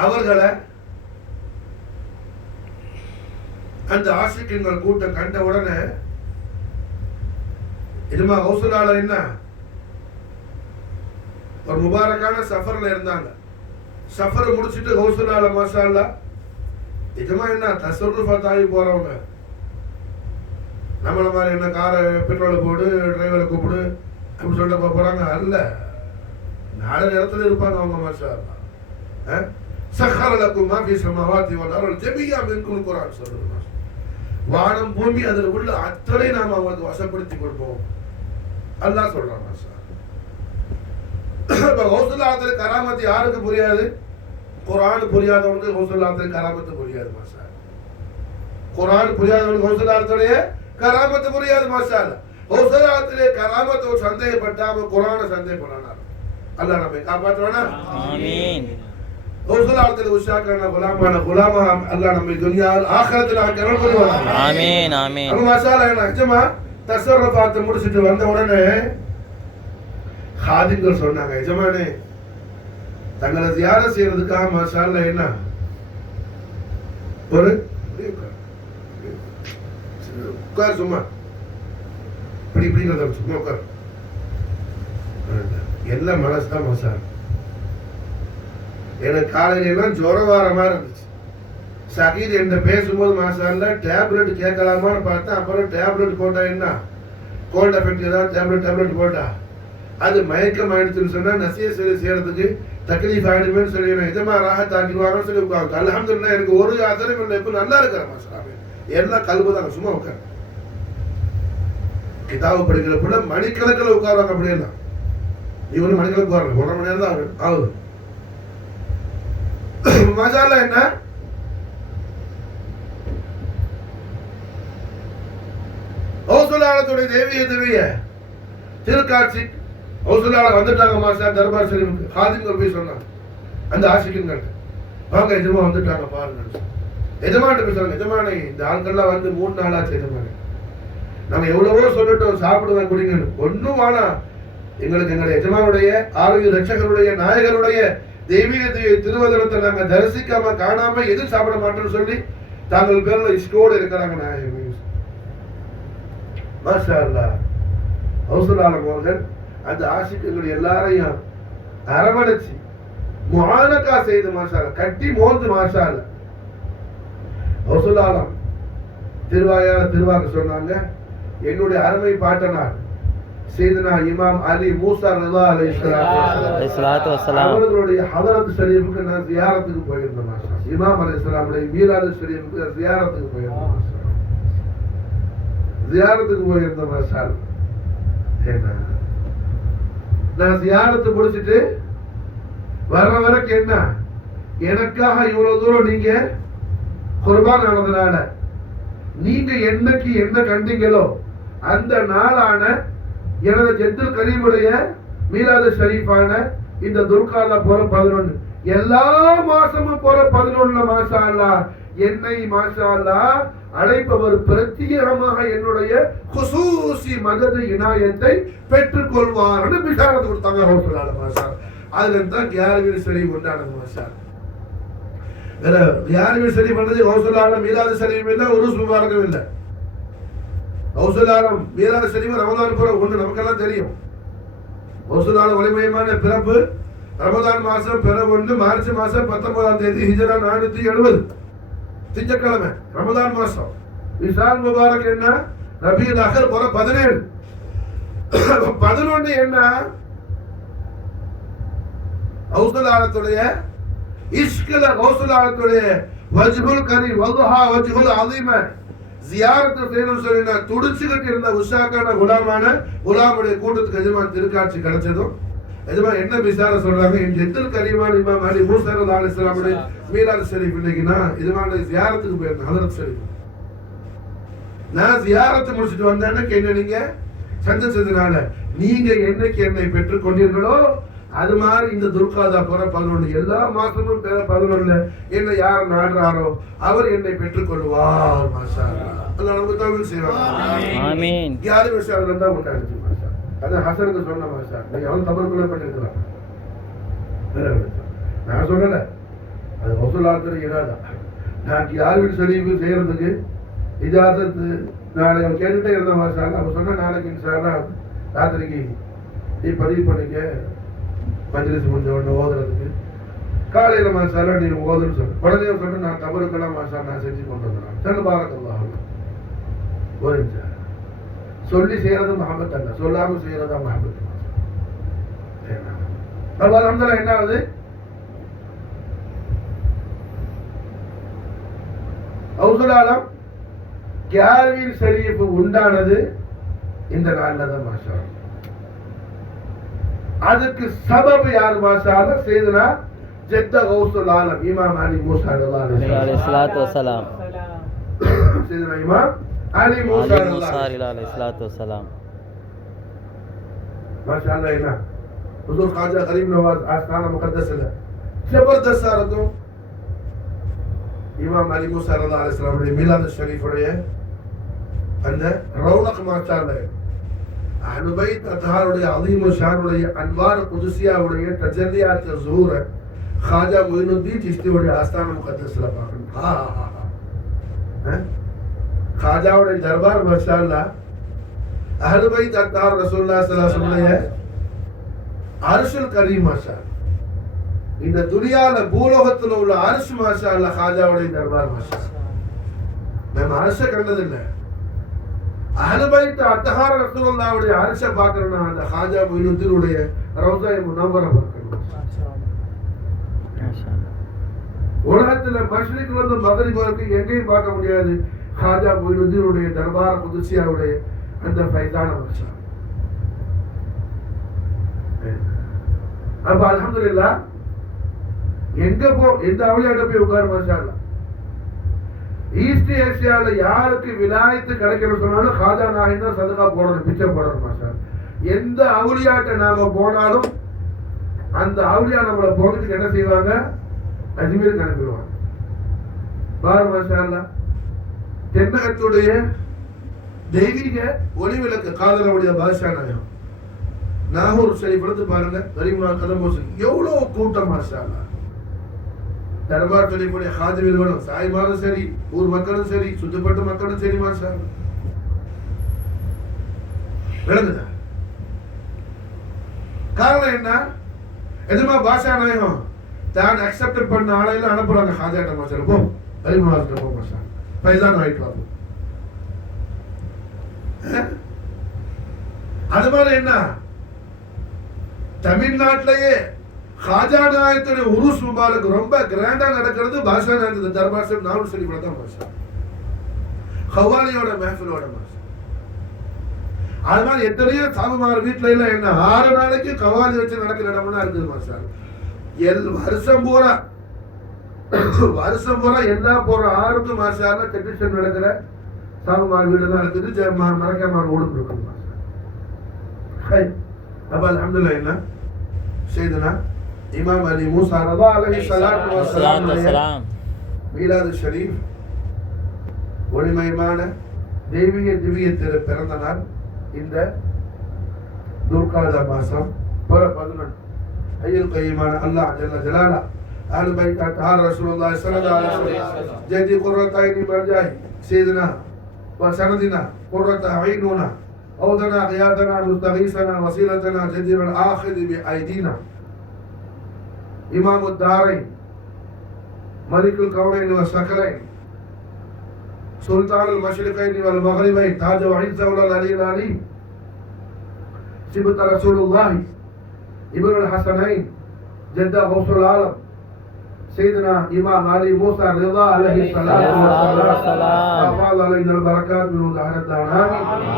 அவர்களை அந்த ஆசிரியர்கள் கூட்டம் கண்ட உடனே இதுமா ஹவுசுல் ஆலம் என்ன ஒரு முபாரக்கான சஃபர்ல இருந்தாங்க. சஃபர் முடிச்சுட்டு ஹவுசுல் ஆலம் மாஷா அல்லாஹ் இதுமா என்ன தஸர்ருஃபாத் ஆகி போறவங்க நம்மள மாதிரி என்ன காரை பெட்ரோலை போடு, டிரைவரை கூப்பிடு அப்படி சொல்லிட்டு போறாங்க அல்ல. நாலு நேரத்தில் இருப்பாங்க அவங்க. மாஷா அல்லாஹ். சஹர லக்கும் மா ஃபீ ஸமாவாத்தி வல் அர்தி ஜமீஅன் மின்குல் குர்ஆன் சொல்லுது. வானம் பூமி அதில் உள்ள அத்தனை நாம் அவங்களுக்கு வசப்படுத்தி கொடுப்போம் அல்லாஹ் சொல்றான். மாஷா இப்ப கௌசுல்லாத்துல கராமத்து யாருக்கு புரியாது? குர்ஆன் புரியாதவனுக்கு கௌசுல்லாத்துல கராமத்து புரியாது. மாஷா குர்ஆன் புரியாதவனுக்கு கௌசுல்லாத்துடைய கராமத்து புரியாது. மாஷா அல்லாஹ். கௌசுல்லாத்திலே கராமத்து ஒரு சந்தேகப்பட்டா அவன் குர்ஆனை சந்தேகப்படானார். அல்லாஹ் நம்மை காப்பாற்றுவானா? ஆமீன். கௌசுல்லாத்துல உஷாக்கான குலாமா அல்லாஹ் நம்மை துன்யாவில் ஆகிரத்தில் ஆக்கிரல் புரிவானா? ஆமீன் ஆமீன். அப்ப மாஷா அல்லாஹ் என்ன அஜமா தஸ்ஸர்ரஃபாத் முடிச்சிட்டு வந்த உடனே ஹாதிம்கள் சொன்னாங்க, எஜமானே தங்களை ஜியாரத் செய்யறதுக்காக மாஷா அல்லாஹ் என்ன ஒரு உட்கார், சும்மா இப்படி இப்படிங்கிறத சும்மா உட்கார். எல்லாம் மனசுதான் மாஷா. எனக்கு காலையில எல்லாம் ஜுரம் வர மாதிரி இருந்துச்சு. சகீத் என்ன பேசும்போது மாஷா அல்லாஹ் டேப்லெட் கேட்கலாமான்னு பார்த்தேன். அப்புறம் டேப்லெட் போட்டா என்ன கோல்ட் எஃபெக்ட் ஏதாவது டேப்லெட் போட்டா அது மயக்கம் ஆயிடுச்சுன்னு சொன்னா நசிய செய்யறதுக்கு தக்லீஃப் ஆயிடுமேன்னு சொல்லி நிஜமா ராஹத் ஆக்கிடுவாங்கன்னு சொல்லி உட்காந்து அல்ஹம்துலில்லாஹ் எனக்கு ஒரு அசரும் இல்லை. இப்போ நல்லா இருக்கிறேன் மாஷா. எல்லாம் கல்பு தாங்க. சும்மா உட்கார். கிதாபு படிக்கிறப்ப மணிக்கணக்கில் உட்காருவாங்க. அப்படியெல்லாம் நீ ஒன்று மணிக்கணக்கு உட்காரு, 1.5 மணி நேரம் தான் ஆகுது. மாஷா அல்லாஹ். என்ன கௌசுல்லாத்துடைய தெய்வீக திருக்காட்சி கௌசுல்லால வந்துட்டாங்க மாஷா தர்பார் ஷரீஃபுக்கு. ஹாதிம்கள் போய் சொன்னாங்க அந்த ஆஷிக்குங்கள், வாங்க எஜமா வந்துட்டாங்க பாருங்க. எஜமான்ட்டு போய் சொன்னாங்க, எஜமானே இந்த ஆட்கள்லாம் வந்து 3 நாளாச்சு எஜமானே, நம்ம எவ்வளவோ சொல்லிட்டோம் சாப்பிடுவேன் குடிங்கன்னு, ஒன்றும் வானா எங்களுக்கு எங்களுடைய எஜமானுடைய ஆரோக்கிய ரட்சகருடைய நாயகருடைய தெய்வீக திருவதனத்தை நாங்க தரிசிக்காம காணாம எதுவும் சாப்பிட மாட்டோம்னு சொல்லி தாங்கள் பேர்ல இஷ்கோடு இருக்கிறாங்க நாயகம். மாஷா அல்லாஹ். கௌசுல்லாலம் அவர்கள் அந்த ஆஷிக்குகள் எல்லாரையும் அரவணைச்சு முஆனகா செய்து மாஷா அல்லாஹ் கட்டி மோந்து மாஷா அல்லாஹ். கௌசுல்லாலம் திருவாயால திருவாக்கு சொன்னாங்க, என்னுடைய அருமை பாட்டனார் சையதுனா இமாம் அலி மூசா ரிதா அலைஹிஸ்ஸலாத்து வஸலாம் அவர்களுடைய ஹதரத் ஷரீஃபுக்கு நான் ஜியாரத்துக்கு போயிருந்தேன் மாஷா. இமாம் அலைஹிஸ்ஸலாமுடைய மீலாது ஷரீஃபுக்கு ஜியாரத்துக்கு போயிருந்தேன் மாஷா. ஜியாரத்துக்கு போயிருந்தேன் மாஷா. நான் ஜியாரத்து முடிச்சிட்டு வர்ற வரைக்கும் என்ன எனக்காக இவ்வளவு தூரம் நீங்க குர்பான் ஆனதுனால நீங்க என்னைக்கு என்ன கண்டீங்களோ அந்த நாளான எனது ஜெத்துல் கரீமுடைய மீலாது ஷரீஃபான இந்த துல்காதா போற 11 எல்லா மாசமும் போற 11 மாஷா அல்லாஹ் என்னை மாஷா அல்லாஹ் அழைப்பவர் பிரத்யேகமாக என்னுடைய குசூசி மதது இனாயத்தை பெற்றுக் கொள்வார்னு பிஷாரத் கொடுத்தாங்க ஹவுஸ்லால மாஷா. அதுல இருந்தா கியாரவி ஷரீஃப் உண்டானது மாஷா. வேற கியாரவி ஷரீஃப் பண்ணது ஹவுஸ்லால மீலாது ஷரீஃப் இல்ல, உருஸ் முபாரகம் இல்ல. கௌசுல்லாலம் மீலாது ஷரீஃப் ரமதான் பூரா ஒன்று நமக்கெல்லாம் தெரியும். கௌசுல்லால ஒளிமயமான பிறப்பு ரமதான் மாசம் பிற 1 மார்ச் மாசம் 19ஆம் தேதி ஹிஜ்ரா 470 திங்கட்கிழமை ரமதான் மாசம். விஷால் முபாரக் என்ன ரபியுல் அஹர் போற 17. 11 என்ன கௌசுல்லாலத்துடைய இஷ்கல கௌசுல்லாலத்துடைய வஜ்ஹுல் கரீம் வதுஹா வஜ்ஹுல் அஸீம ஜியாரத்து செய்யணும் சொல்லி நான் துடிச்சுக்கிட்டு இருந்த உஷாக்கான குலாமுடைய கூட்டத்துக்கு எஜமான் திருக்காட்சி கிடைச்சதும் எஜமான் என்ன பிசார சொல்றாங்க, என் ஜெத்துல் கரீமான இமாம் அலி மூசா அலைஹிஸ்ஸலாமுடைய மீலாது ஷரீஃப் இன்னைக்குன்னா எஜமான் ஜியாரத்துக்கு போயிருந்தேன் ஹதரத் ஷரீஃப். நான் ஜியாரத்து முடிச்சுட்டு வந்தேன்னு என்ன நீங்க சந்திச்சதுனால நீங்க என்னைக்கு என்னை பெற்றுக் கொண்டீர்களோ அது மாதிரி இந்த துல்காதா போற 11 எல்லா மாசமும் பிற 11 என்ன யார் நாடுறாரோ அவர் என்னை பெற்றுக் கொள்வார் மாஷா அல்லாஹ். அல்லாஹ் நமக்கு தௌஃபீக் செய்வான். ஆமீன். யாரு விஷயத்துல தான் உண்டாச்சு மாஷா. அத ஹசனுக்கு சொன்ன மாஷா. நீ அவன் தவறுக்குள்ள பண்ணிருக்கலாம். நான் சொல்லல, அது கௌசுல்லாத்துடைய இராதா. நான் யார் ஷரீஃப் செய்யறதுக்கு இஜாசத் நாளைக்கு கேட்டுட்டே இருந்த மாஷா. அப்ப சொன்ன நாளைக்கு இன்ஷா அல்லாஹ் ராத்திரிக்கு நீ பதிவு பண்ணிக்க மஜ்லிஸ் முடிஞ்ச உடனே ஓதுறதுக்கு காலையில மாஷா நீ ஓதுன்னு சொல்லு. உடனே சொல்லு நான் தவறுக்கெல்லாம் மாஷா நான் செஞ்சு கொண்டு வந்துடுறேன். பாரக்கல்லாஹ். ஒரு சொல்லி செய்யறது மஹபத் அல்ல, சொல்லாம செய்யறதா மஹபத். அப்ப அல்ஹம்துலில்லாஹ் என்ன ஆகுது? கௌசுல் ஆலம் கியார்வீல் ஷரீஃப் உண்டானது இந்த நாள்ல தான் மாஷா அல்லாஹ். அதுக்கு சபப் யார் மாஷா அல்லாஹ்? செய்தனா ஜெத்த கௌசுல் ஆலம் இமாம் அலி மூசா அலைஹிஸ்ஸலாத்து வஸலாம். செய்தனா இமாம் அலி மூசா அலைஹிஸ்ஸலாத்து வஸலாம். மாஷா அல்லாஹ். என்ன हुजूर ख्वाजा गरीब नवाज आस्थाना मुकद्दस है, जबरदस्त आरतों इमाम अली मूसा रज़ियल्लाहु अलैहि वसल्लम ने मिलाद शरीफ उड़े அந்த ரௌனக் மாச்சால அஹ்லு பைத் அத்ஹாருடைய அஸீம் ஷான் உடைய அன்வார் குதுசியா உடைய தஜல்லியாத் ஸுஹூர் ख्वाजा முயினுத்தீன் சிஸ்தி உடைய ஆஸ்தானா முகத்தஸ்ல பார்க்கணும். ख्वाजा உடைய தர்பார் மாஷாஅல்லாஹ் அஹ்லு பைத் அத்ஹார் ரசூலுல்லாஹி ஸல்லல்லாஹு அலைஹி வஸல்லம் அர்ஷுல் கரீம் மாஷாஅல்லாஹ். இந்த துனியால பூலோகத்துல உள்ள அர்ஷ் மாஷாஅல்லாஹ் ख्वाजाவுடைய தர்பார் மாஷாஅல்லாஹ். நம்ம அர்ஷ கண்டதில்லை. அஹ்லு பைத் அத்ஹார் ரசூலுல்லாஹ்வுடைய அர்ஷ பார்க்கறனா அந்த ख्वाजा முயினுத்தீனுடைய ரௌஸா முனவ்வரா பார்க்கணும். மாஷாஅல்லாஹ். உலகத்துல மஷ்ரிக் வந்து மக்ரிப் வரைக்கும் எங்கேயும் பார்க்க முடியாது ख्वाजा முயினுத்தீனுடைய தர்பார் குதுசியாவுடைய அந்த ஃபைதான மாஷாஅல்லாஹ். அப்ப அல்ஹம்துலில்லாஹ் எங்க எந்த அவுலியாட்ட போய் உட்காரு மாஷாஅல்லாஹ். ஈஸ்ட் ஏசியால யாருக்கு விலாயத்து கிடைக்கணும் சொன்னாலும் ख्वाजा நாஹின் தான் சதகா போடணும், பிச்சை போடணும் மாஷாஅல்லாஹ். எந்த அவுலியாட்ட நாம போனாலும் அந்த அவுலியா நம்மளை போனதுக்கு என்ன செய்வாங்க? அஜ்மீருக்கு அனுப்பிடுவாங்க. பாரு மாஷாஅல்லாஹ். தென்னகத்துடைய தெய்வீக ஒளிவிளக்கு காதலவுடைய பாஷா நாயம் நாகூர் ஷரீஃப் எடுத்து பாருங்க, கரீமுல்லா கதம் எவ்வளவு கூட்டம் மாஷாஅல்லாஹ். தர்பார் ஷரீஃபுடைய ஹாஜிர்களும் சாய்மாரும் சரி, ஊர் மக்களும் சரி, சுத்தப்பட்ட மக்களும் சரி மாஷாஅல்லாஹ். விளங்குதா? காரணம் என்ன? எதுமா பாஷா நாயகம் தான் அக்செப்ட் பண்ண ஆளையில அனுப்புறாங்க ஹாஜாட்ட மாஷாஅல்லாஹ். போ கரீமுல்லா போ மாஷாஅல்லாஹ், ஃபைசான் ஆயிட்டு வா. அது மாதிரி என்ன தமிழ்நாட்டிலேயே ख्वाजा நாயகத்துடைய உருஸ் முபாரக் ரொம்ப கிராண்டா நடக்கிறது பாஷா நாயகத்துடைய தர்பார் ஷரீஃப் நாகூர் ஷரீஃப்ல தான் மாஷா. கவாலியோட மஹ்ஃபிலோட மாஷா. அது மாதிரி எத்தனையோ சாமிமார் வீட்டுல எல்லாம் என்ன 6 நாளைக்கு கவாலி வச்சு நடக்கிற இடம்லாம் இருக்குது மாஷா. வருஷம் பூரா எல்லா போற 6க்கு மாஷா டெக்னிஷன் நடக்கிற சாமிமார் வீடு தான் இருக்குது. மரக்காமார் ஓடும் இருக்குது மாஷா. अब अल्हम्दुलिल्लाह என்ன सैयदना इमाम अली मूसा रज़ा अलैहिस्सलातु वस्सलाम மீலாது ஷரீஃப் ஒளிமயமான தெய்வீக திவ்ய பிறந்த நாள் இந்த துல்காதா மாசம் 11 ஐயுல் கய்யிமான அல்லாஹ் ஜல்ல ஜலாலா அஹ்லு பைத் அத்ஹார் ரசூலுல்லாஹி ஸல்லல்லாஹு அலைஹி வஸல்லம் ஜதி குர்ரத்தைனி மர்ஜாஹி சையதுனா வ சனதினா குர்ரத்த ஐனுனா أودنا غياثنا مستغيثنا وسيلتنا جدير الآخذ بأيدينا إمام الدارين ملك الكونين والثقلين سلطان المشرقين والمغربين تاج وعز العلي العليم سبط رسول الله ابن الحسنين جد غوث العالم سيدنا إمام علي موسى رضا عليه الصلاة والسلام أفعل علينا البركات من ظهر الدعوان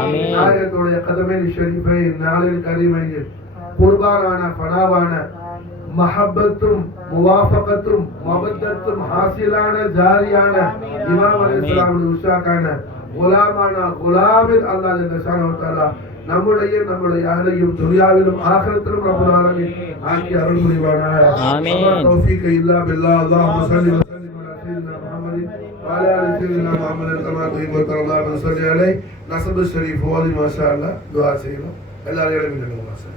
آمين. آية قدمين الشريفين نعل الكريمين قربانا فناوانا محبتم موافقتم مودتم حاصلانا جاريانا إمام عليه السلام الوشاكانا غلامانا غلام الله جل شانه وتعالى நம்முடைய அஹ்லையும் துனியாவிலும் ஆகிரத்திலும் ரப்பல் ஆலமீன் ஆக்கி அருள் புரிவானாக. ஆமீன். தௌஃபீக இல்லா பில்லாஹ். அல்லாஹும்ம ஸல்லி வ ஸல்லிம் அலா சய்யிதினா முஹம்மதின் வ அலா ஆலி சய்யிதினா முஹம்மதின் கமா துஹிப்பு வ தர்தா வ ஸல்லி அலைஹி நஸபு ஷரீஃப் ஓதி மாஷா அல்லாஹ் துஆ செய்யலாம். எல்லாரும் எழுந்துங்க மாஷா.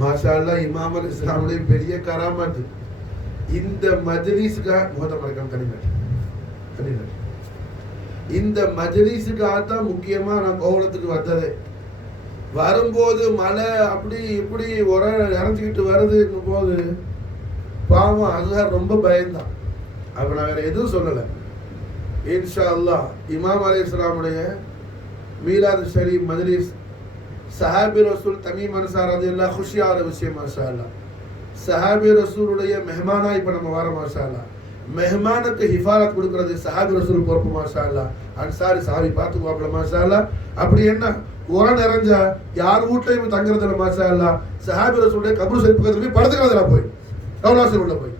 மாஷா அல்லாஹ் இமாம் அல் இஸ்லாமுடைய பெரிய கராமத் இந்த மஜ்லிஸுக்காக முகத்தை மறைக்காம தனிமை இந்த மஜ்லிஸுக்காகத்தான் முக்கியமா நான் கோவளத்துக்கு வந்ததே. வரும்போது மழை அப்படி இப்படி இறஞ்சிக்கிட்டு வருதுன்னும் போது பாவம் அதுதான் ரொம்ப பயந்தான். அப்ப நான் வேற எதுவும் சொல்லலை. இன்ஷா அல்லாஹ் இமாம் அலைஹிஸ்ஸலாமுடைய மீலாது ஷரீஃப் மஜ்லிஸ் சஹாபி ரசூல் தமீம் அன்சாரி ரலியல்லாஹு குஷியான விஷயம். மாஷா அல்லாஹ் சஹாபி ரசூலுடைய மெஹமானா இப்ப நம்ம வர. மாஷா அல்லாஹ் மெஹமானுக்கு ஹிஃபாரத் கொடுக்கறது சஹாபி ரசூல் பொறுப்பு. மாஷா அல்லாஹ் அன்சாரி சாவி பார்த்துக்குவாப்ல. மாஷா அல்லாஹ் அப்படி என்ன உரம் நிறைஞ்சா யார் வீட்லையும் தங்குறதுல. மாஷா அல்லாஹ் சஹாபி ரசூலுடைய கபர் ஷரீஃப் பக்கத்துல போய் படுத்துக்கிறதுல போய் கவுனாசர் உள்ள போய்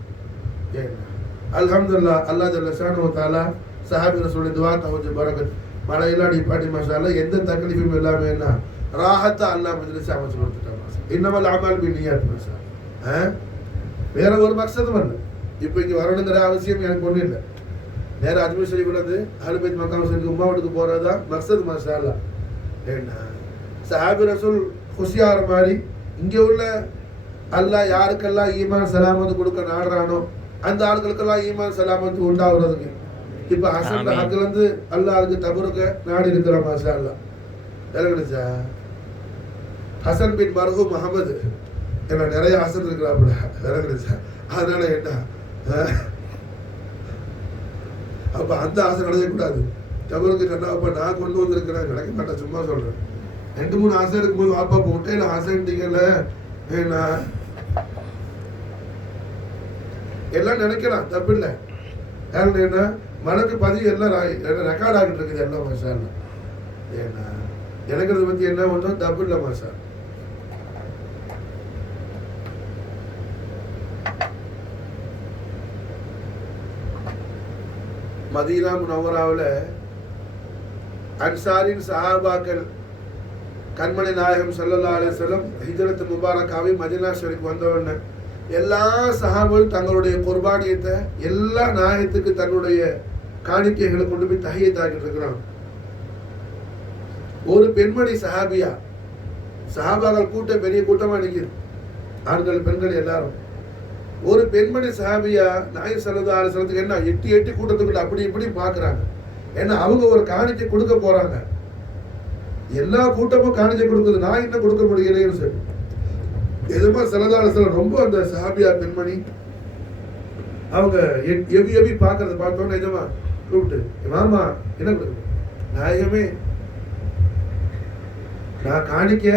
அல்ஹம்துலில்லாஹ் அல்லாஹ் ஜல்ல ஷானஹு வ தஆலா சஹாபி ரசூலுடைய துஆ தவஜ் பரக்கத் மழையெல்லாம் நிப்பாட்டி மாஷா அல்லாஹ் எந்த தக்லீஃபும் இல்லாம என்ன ராஹத்தா அல்லாஹ் மஜ்லிஸ் அமைச்சு கொடுத்துட்டான். மாஷா இன்னமல் அமால் பின்னியாத். மாஷா வேற ஒரு மக்சதும் இல்லை. இப்போ இங்க வரணுங்கிற அவசியம் எனக்கு ஒன்றும் இல்லை. நேரம் அஜ்மீர் ஷரீஃப்ல இருந்து அஹ்லுல் பைத் மக்காம் ஷரீஃப் உம்மா வீட்டுக்கு போறதா மக்சது. மாஷா அல்லாஹ் என்ன சஹாபி ரசூல் குஷியார மாதிரி இங்க உள்ள அல்லாஹ் யாருக்கெல்லாம் ஈமான் சலாமத்து கொடுக்க நாடுறானோ அந்த ஆட்களுக்கெல்லாம் ஈமான் சலாமத்து உண்டாகுறதுங்க. இப்ப ஹசன் ஹக்குல இருந்து அல்லாஹ் அதுக்கு தபுருக்க நாடு இருக்கிற. மாஷா அல்லாஹ் விளங்குச்சா? ஹசன் பின் மர்ஹூம் முஹம்மது என்ன நிறைய ஹசன் இருக்கிறாப்புல. விளங்குச்சா? அதனால என்ன அப்ப அந்த ஆசை கிடையக்கூடாது. தபுருக்கு கண்ணாப்பா நான் கொண்டு வந்திருக்கிறேன் கிடைக்க மாட்டேன். சும்மா சொல்றேன். 2-3 ஆசை இருக்கும்போது வாப்பா போட்டேன் ஆசைட்டீங்கல்ல எல்லாம் நினைக்கலாம். தப்பு இல்லை. காரணம் என்ன மனக்கு பதிவு எல்லாம் ரெக்கார்ட் ஆகிட்டு இருக்குது எல்லாம். மாஷா அல்லாஹ் ஏன்னா எனக்கு அதை பத்தி என்ன ஒன்றும் தப்பு இல்லை. மாஷா மதீனா முனவ்வராவுல அன்சாரின் சஹாபாக்கள் கண்மணி நாயகம் ஸல்லல்லாஹு அலைஹி வஸல்லம் ஹிஜ்ரத் முபாரக்காவை மதீனா ஷரீஃப் வந்தவொடனே எல்லா சஹாபாக்கள் தங்களுடைய குர்பானியத்தை எல்லா நாயகத்துக்கு தன்னுடைய காணிக்கைகளை கொண்டு போய் தஹியத் ஆகிட்டு இருக்கிறாங்க. ஒரு பெண்மணி சஹாபியா, சஹாபாக்கள் கூட்டம் பெரிய கூட்டமா நிற்குது, ஆண்கள் பெண்கள் எல்லாரும். ஒரு பெண்மணி சஹாபியா நாயகம் ஸல்லல்லாஹு அலைஹி வஸல்லத்துக்கு என்ன எட்டி கூட்டத்துக்குள்ள அப்படி இப்படி பாக்குறாங்க. ஏன்னா அவங்க ஒரு காணிக்கை கொடுக்க போறாங்க. எல்லா கூட்டமும் காணிக்கை கொடுக்குது, நான் என்ன கொடுக்க முடியலைன்னு சொல்லி எதுமா ஸல்லல்லாஹு அலைஹி வஸல்லம் ரொம்ப அந்த சஹாபியா பெண்மணி அவங்க எவி பாக்குறத பார்த்தோன்னு நிஜமா கூப்பிட்டு மாமா என்ன கொடுக்க நாயகமே நான் காணிக்க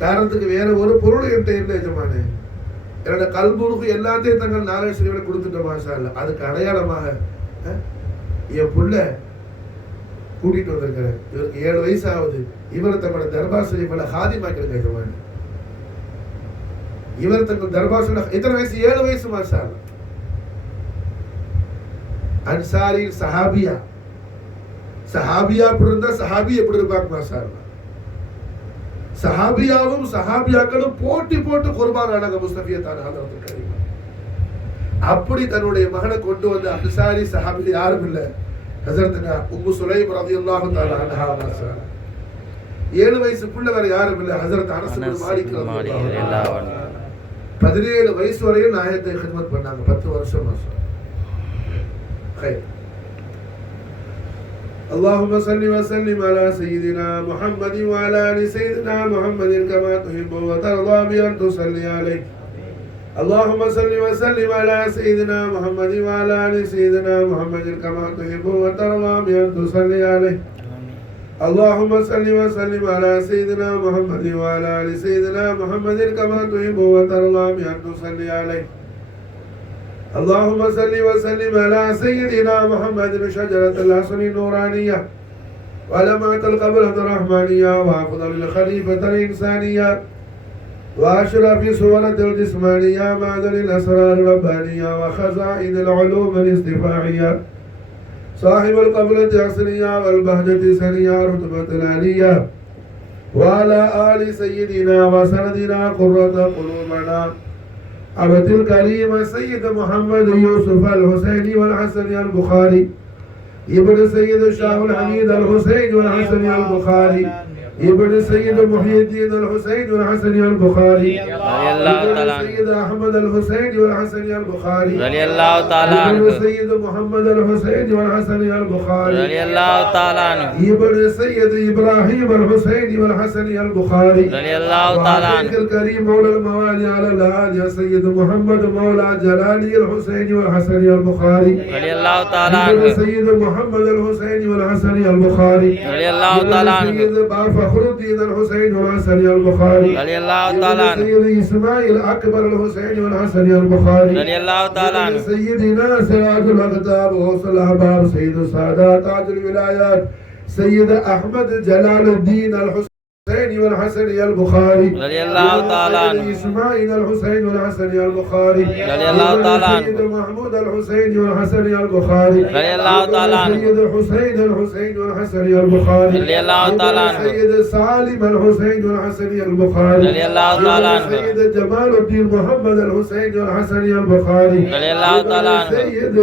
தரத்துக்கு வேற ஒரு பொருள் என்கிட்ட இல்லை எஜமானே. என்னோட கல்புருக்கு எல்லாத்தையும் தங்கள் நாலேஜ் ஷரீஃப்ல கொடுத்துட்டோம். மாஷா அல்லாஹ் அதுக்கு அடையாளமாக என் புள்ள கூட்டிட்டு வந்திருக்கிறேன். இவருக்கு 7 வயசு ஆகுது. இவரை தங்களோட தர்பார் ஷரீஃப்ல ஹாதிமாக்கிருக்க எஜமானே. இவர் தங்கள் தர்பார் ஷரீஃப் எத்தனை வயசு? 7 வயசு. மாஷா அல்லாஹ் அன்சாரி சஹாபியா. சஹாபியா அப்படி இருந்தா சஹாபி எப்படி இருப்பாங்க? மாஷா அல்லாஹ் சஹாபியாவும் சஹாபியாக்களும் போட்டி போட்டு குர்பான் ஆனாங்க முஸ்தபியத்தான ஹதரத்துல் கரீம். அப்படி தன்னுடைய மகனை கொண்டு வந்த அன்சாரி சஹாபி யாரும் இல்ல, ஹஸரத்னா உம்மு சுலைம் ரலியல்லாஹு தஆலா அன்ஹா. 7 வயசு புள்ள வேற யாரும் இல்ல, ஹஸரத் அனஸ் பின் மாலிக் ரலியல்லாஹு அன்ஹு. 17 வயசு வரையும் நாயகத்தை خدمت பண்ணாங்க. 10 வருஷம். மாஷா خير. اللهم صل وسلم على سيدنا محمد وعلى ال سيدنا محمد كما تحب وترضى بأن تصلي عليه. اللهم صل وسلم على سيدنا محمد وعلى ال سيدنا محمد كما تحب وترضى بأن تصلي عليه. اللهم صل وسلم على سيدنا محمد وعلى ال سيدنا محمد كما تحب وترضى بأن تصلي عليه. اللهم صل وسلم على سيدنا محمد شجرة الحسن النورانية ولمعة القبلة الرحمانية وأفضل الخليفة الإنسانية وأشرف صورة الجسمانية معدن الأسرار الربانية وخزائن العلوم الاستفاعية صاحب القبلة الأصلية والبهجة السنية رتبة العلية وعلى آل سيدنا وسندنا قرة قلوبنا عبد الكريم سيد محمد يوسف الحسيني والحسن البخاري ابن سيد الشاه الحميد الحسين والحسن البخاري ابن سيد محي الدين الحسين والحسن البخاري رضي الله تعالى عنه. سيد أحمد الحسين والحسن البخاري رضي الله تعالى عنه. ابن سيد محمد الحسين والحسن البخاري رضي الله تعالى عنه. ابن سيد إبراهيم الحسين والحسن البخاري رضي الله تعالى عنه. الكريم مولى الموالي على الآل يا سيد محمد مولى جلالي الحسين والحسن البخاري رضي الله تعالى ابن عنه. سيد محمد الحسين والحسن البخاري رضي الله تعالى عنه. سيد فخر الدين الحسين والحسن البخاري رضي الله تعالى عنه. سيد إسماعيل أكبر الحسين والحسن البخاري رضي الله تعالى عنه. سيدنا سراج الأقطاب وغوث الأحباب سيد السادات تاج الولايات سيد أحمد جلال الدين الحسين والحسن البخاري رضي الله تعالى عنه. إسماعيل الحسين والحسن البخاري رضي الله تعالى عنه. سيد محمود الحسين والحسن البخاري رضي الله تعالى عنه. سيد حسين الحسين والحسن البخاري رضي الله تعالى عنه. سيد سالم الحسين والحسن البخاري رضي الله تعالى عنه. سيد جمال الدين محمد الحسين والحسن البخاري رضي الله تعالى عنه. سيد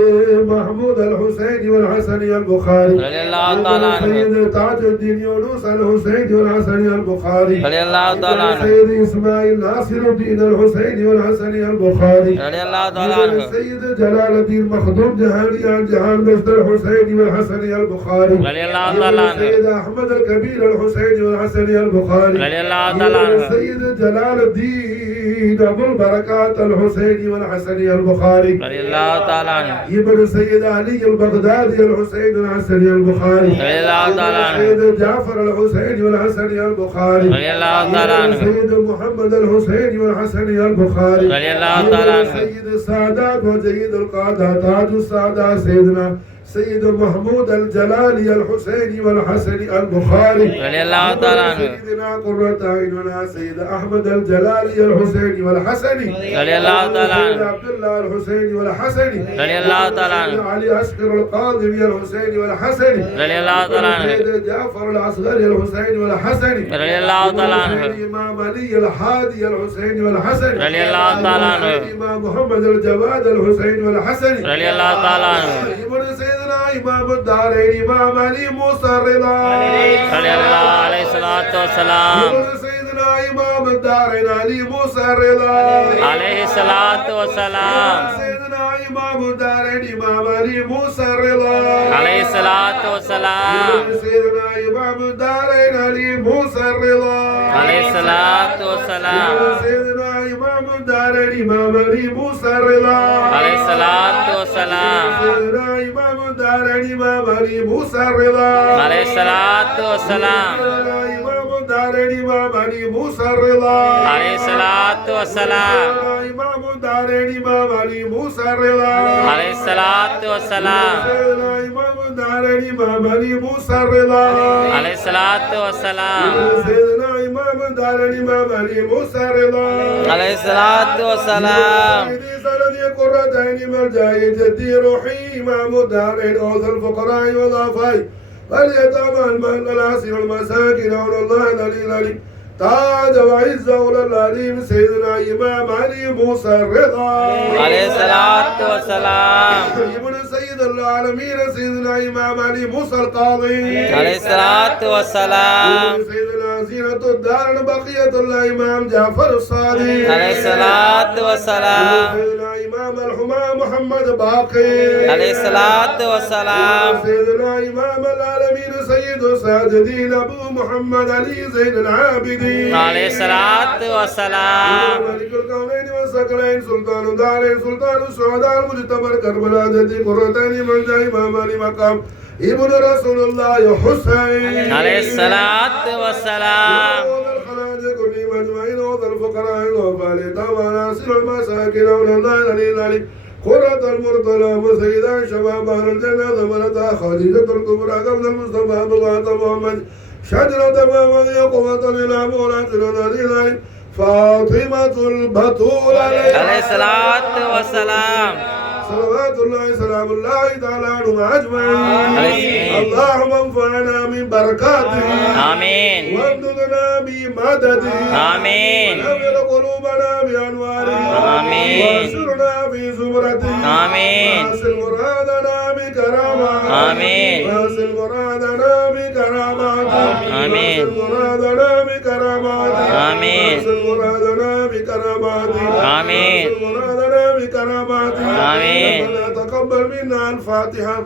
محمود الحسين والحسن البخاري رضي الله تعالى عنه. سيد تاج الدين يونس الحسين والحسن البخاري رضي الله تعالى عنه. سيد إسماعيل ناصر الدين الحسين والحسن البخاري رضي الله تعالى عنه. سيد جلال الدين مخدوم جهاني جهان مجد الحسين والحسن البخاري رضي الله تعالى عنه. سيد أحمد الكبير الحسين والحسن البخاري رضي الله تعالى عنه. سيد جلال الدين أبو البركات الحسين والحسن البخاري رضي الله تعالى عنه. ابن سيد علي البغدادي الحسين والحسن البخاري رضي الله تعالى عنه. سيد جعفر الحسين والحسن البخاري رضي الله تعالى عنه. سيد محمد الحسين والحسن البخاري رضي الله تعالى عنه. سيد السادات وجيد القادة تاج السادات سيدنا سيد محمود الجلالي الحسيني والحسن البخاري رضي الله تعالى عنه. سيدنا قرة عيننا سيد أحمد الجلالي الحسيني والحسني رضي الله تعالى عنه. سيد عبد الله الحسيني والحسني رضي الله تعالى عنه. سيد علي أشقر القاضمي الحسيني والحسني رضي الله تعالى عنه. سيد جعفر العصغري الحسيني والحسني رضي الله تعالى عنه. سيد إمام علي الحادي الحسيني والحسني رضي الله تعالى عنه. سيد إمام محمد الجواد الحسيني والحسني رضي الله تعالى عنه. ابن سيدنا إمام الدارين إمام علي موسى الرضا رضي الله عليه الصلاة والسلام. ابن سيدنا إمام الدارين علي موسى الرضا عليه الصلاة والسلام. سيدنا إمام الدارين إمام علي موسى الرضا عليه الصلاة والسلام. سيدنا إمام الدارين علي موسى الرضا عليه الصلاة والسلام. سيدنا إمام الدارين إمام علي موسى الرضا عليه الصلاة والسلام. سيدنا إمام الدارين إمام علي موسى الرضا عليه الصلاة والسلام. سيدنا إمام الدارين إمام علي موسى الرضا عليه الصلاة والسلام. سيدنا إمام الدارين إمام علي موسى الرضا عليه الصلاة والسلام. سيدنا إمام الدارين إمام علي موسى الرضا عليه الصلاة والسلام. سيدنا إمام الدارين إمام علي موسى الرضا عليه الصلاة والسلام. سيدي سندي قرة عيني ملجأي جدي روحي إمام الدارين أوصى الفقراء والضعفاء واليتامى المهل العسير والمساكين أولى الله العلي العليم تاج وعز أولى العليم سيدنا إمام علي موسى الرضا عليه الصلاة والسلام. ابن سيد العالمين سيدنا إمام علي موسى القاضي عليه الصلاة والسلام. سيدنا زينة الدار بقية الله إمام جعفر الصادق عليه الصلاة والسلام. سيدنا إمام الحمام محمد باقي عليه الصلاة والسلام. سيدنا إمام العالمين سيد الساجدين أبو محمد علي زين العابدين عليه الصلاة والسلام. ملك الكونين والثقلين سلطان دارين سلطان السعداء المجتبى كربلاء جدي قرتين من جاء إمام علي مقام ابن رسول الله حسين عليه الصلاة والسلام. الخلائق كلهم أجمعين وذا الفقراء الغفال طبعا ناصر المساكين أولى الله العلي العلي قرة المرتلى وسيدا شباب أهل الجنة ثمرتها خديجة الكبرى قبل المصطفى عبد الله محمد شجرة محمد قوة إلى مولاة العلي فاطمة البتول عليه الصلاة والسلام. صلوات الله سلام الله تعالى عنهم أجمعين اللهم انفعنا من بركاته آمين. وامددنا بمدده آمين. ونور قلوبنا بأنواره آمين. واسرنا في زمرته آمين. واصل مرادنا من بكراماتك آمين. واصل مرادنا بكراماتك آمين. واصل مرادنا بكراماتك آمين. واصل مرادنا بكراماتك آمين. واصل مرادنا بكراماتك آمين. ربنا تقبل منا الفاتحة.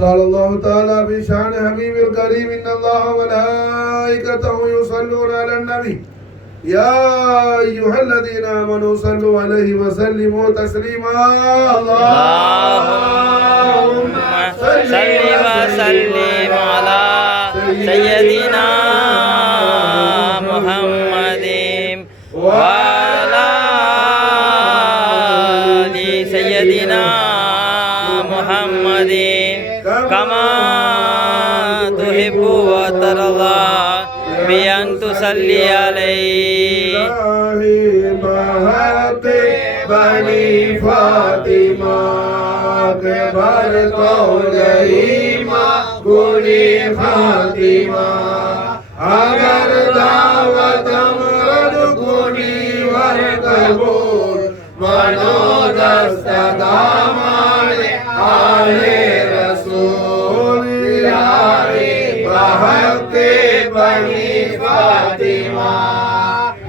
قال الله تعالى في شان حبيب الكريم إن الله وملائكته يصلون على النبي يا أيها الذين آمنوا صلوا عليه وسلموا تسليما. اللهم صل وسلم على سيدنا محمد وعلى آل سيدنا محمد كما تحب وترضى بأن تصلي عليه. بحق بني فاطمہ کے بر قولہما گلی فاطمہ اگر دعوت مرد گلی ور قبول منو دست دامان آل رسول الہی بحق بنی فاطمہ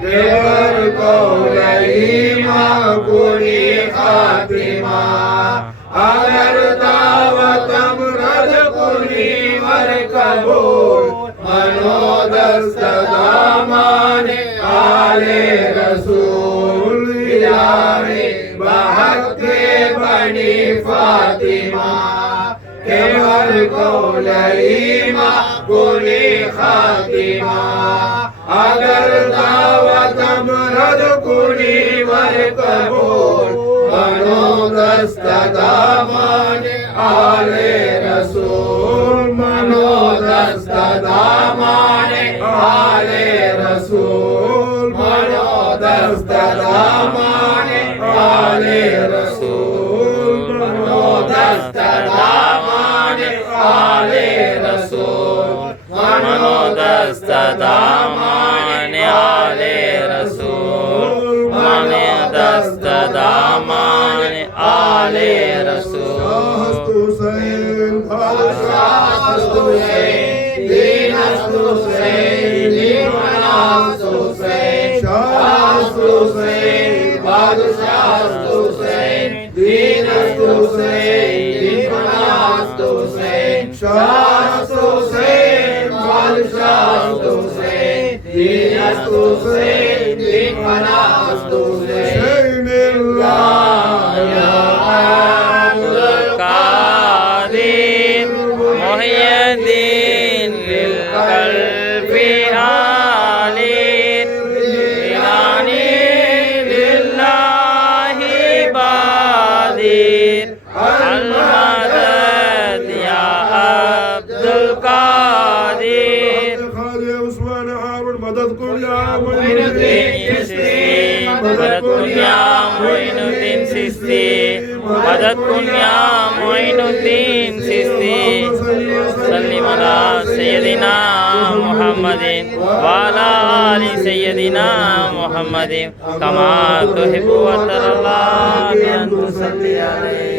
کے بر قولہما گلی فاطمہ اگر دعوت مرد گلی ور قبول منو دست دامان آل رسول الہی بحق بنی فاطمہ کے بر قولہما گلی خاتمہ اگر دعوت مرد گلی ور قبول منو دست دامان آل رسول منو دست دامان آل رسول منو دست دامان آل رسول منو دست دامان آل رسول منو دست دامان آل رسول منو دست دامان آل رسول. حسین دین است حسین دین است حسین شاه است حسین بادشاہ است حسین دین است حسین دین است حسین شاه است حسین بادشاہ است حسین دین است حسین دین است حسین اللہ یا القادر محی الدین للقلب عالٍ إلهي لله بادر المدد يا عبد القادر. خالد عثمان هارون مدد كن يا معين الدين مدد كن يا معين الدين سيستي मदद कुन या मोइनुद्दीन चिश्ती सल्लिम अला सय्यदिना मुहम्मदिन व अला आलि सय्यदिना मुहम्मदिन कमा तुहिब्बु व तरल्ला बि अन तुसल्ली अलैहि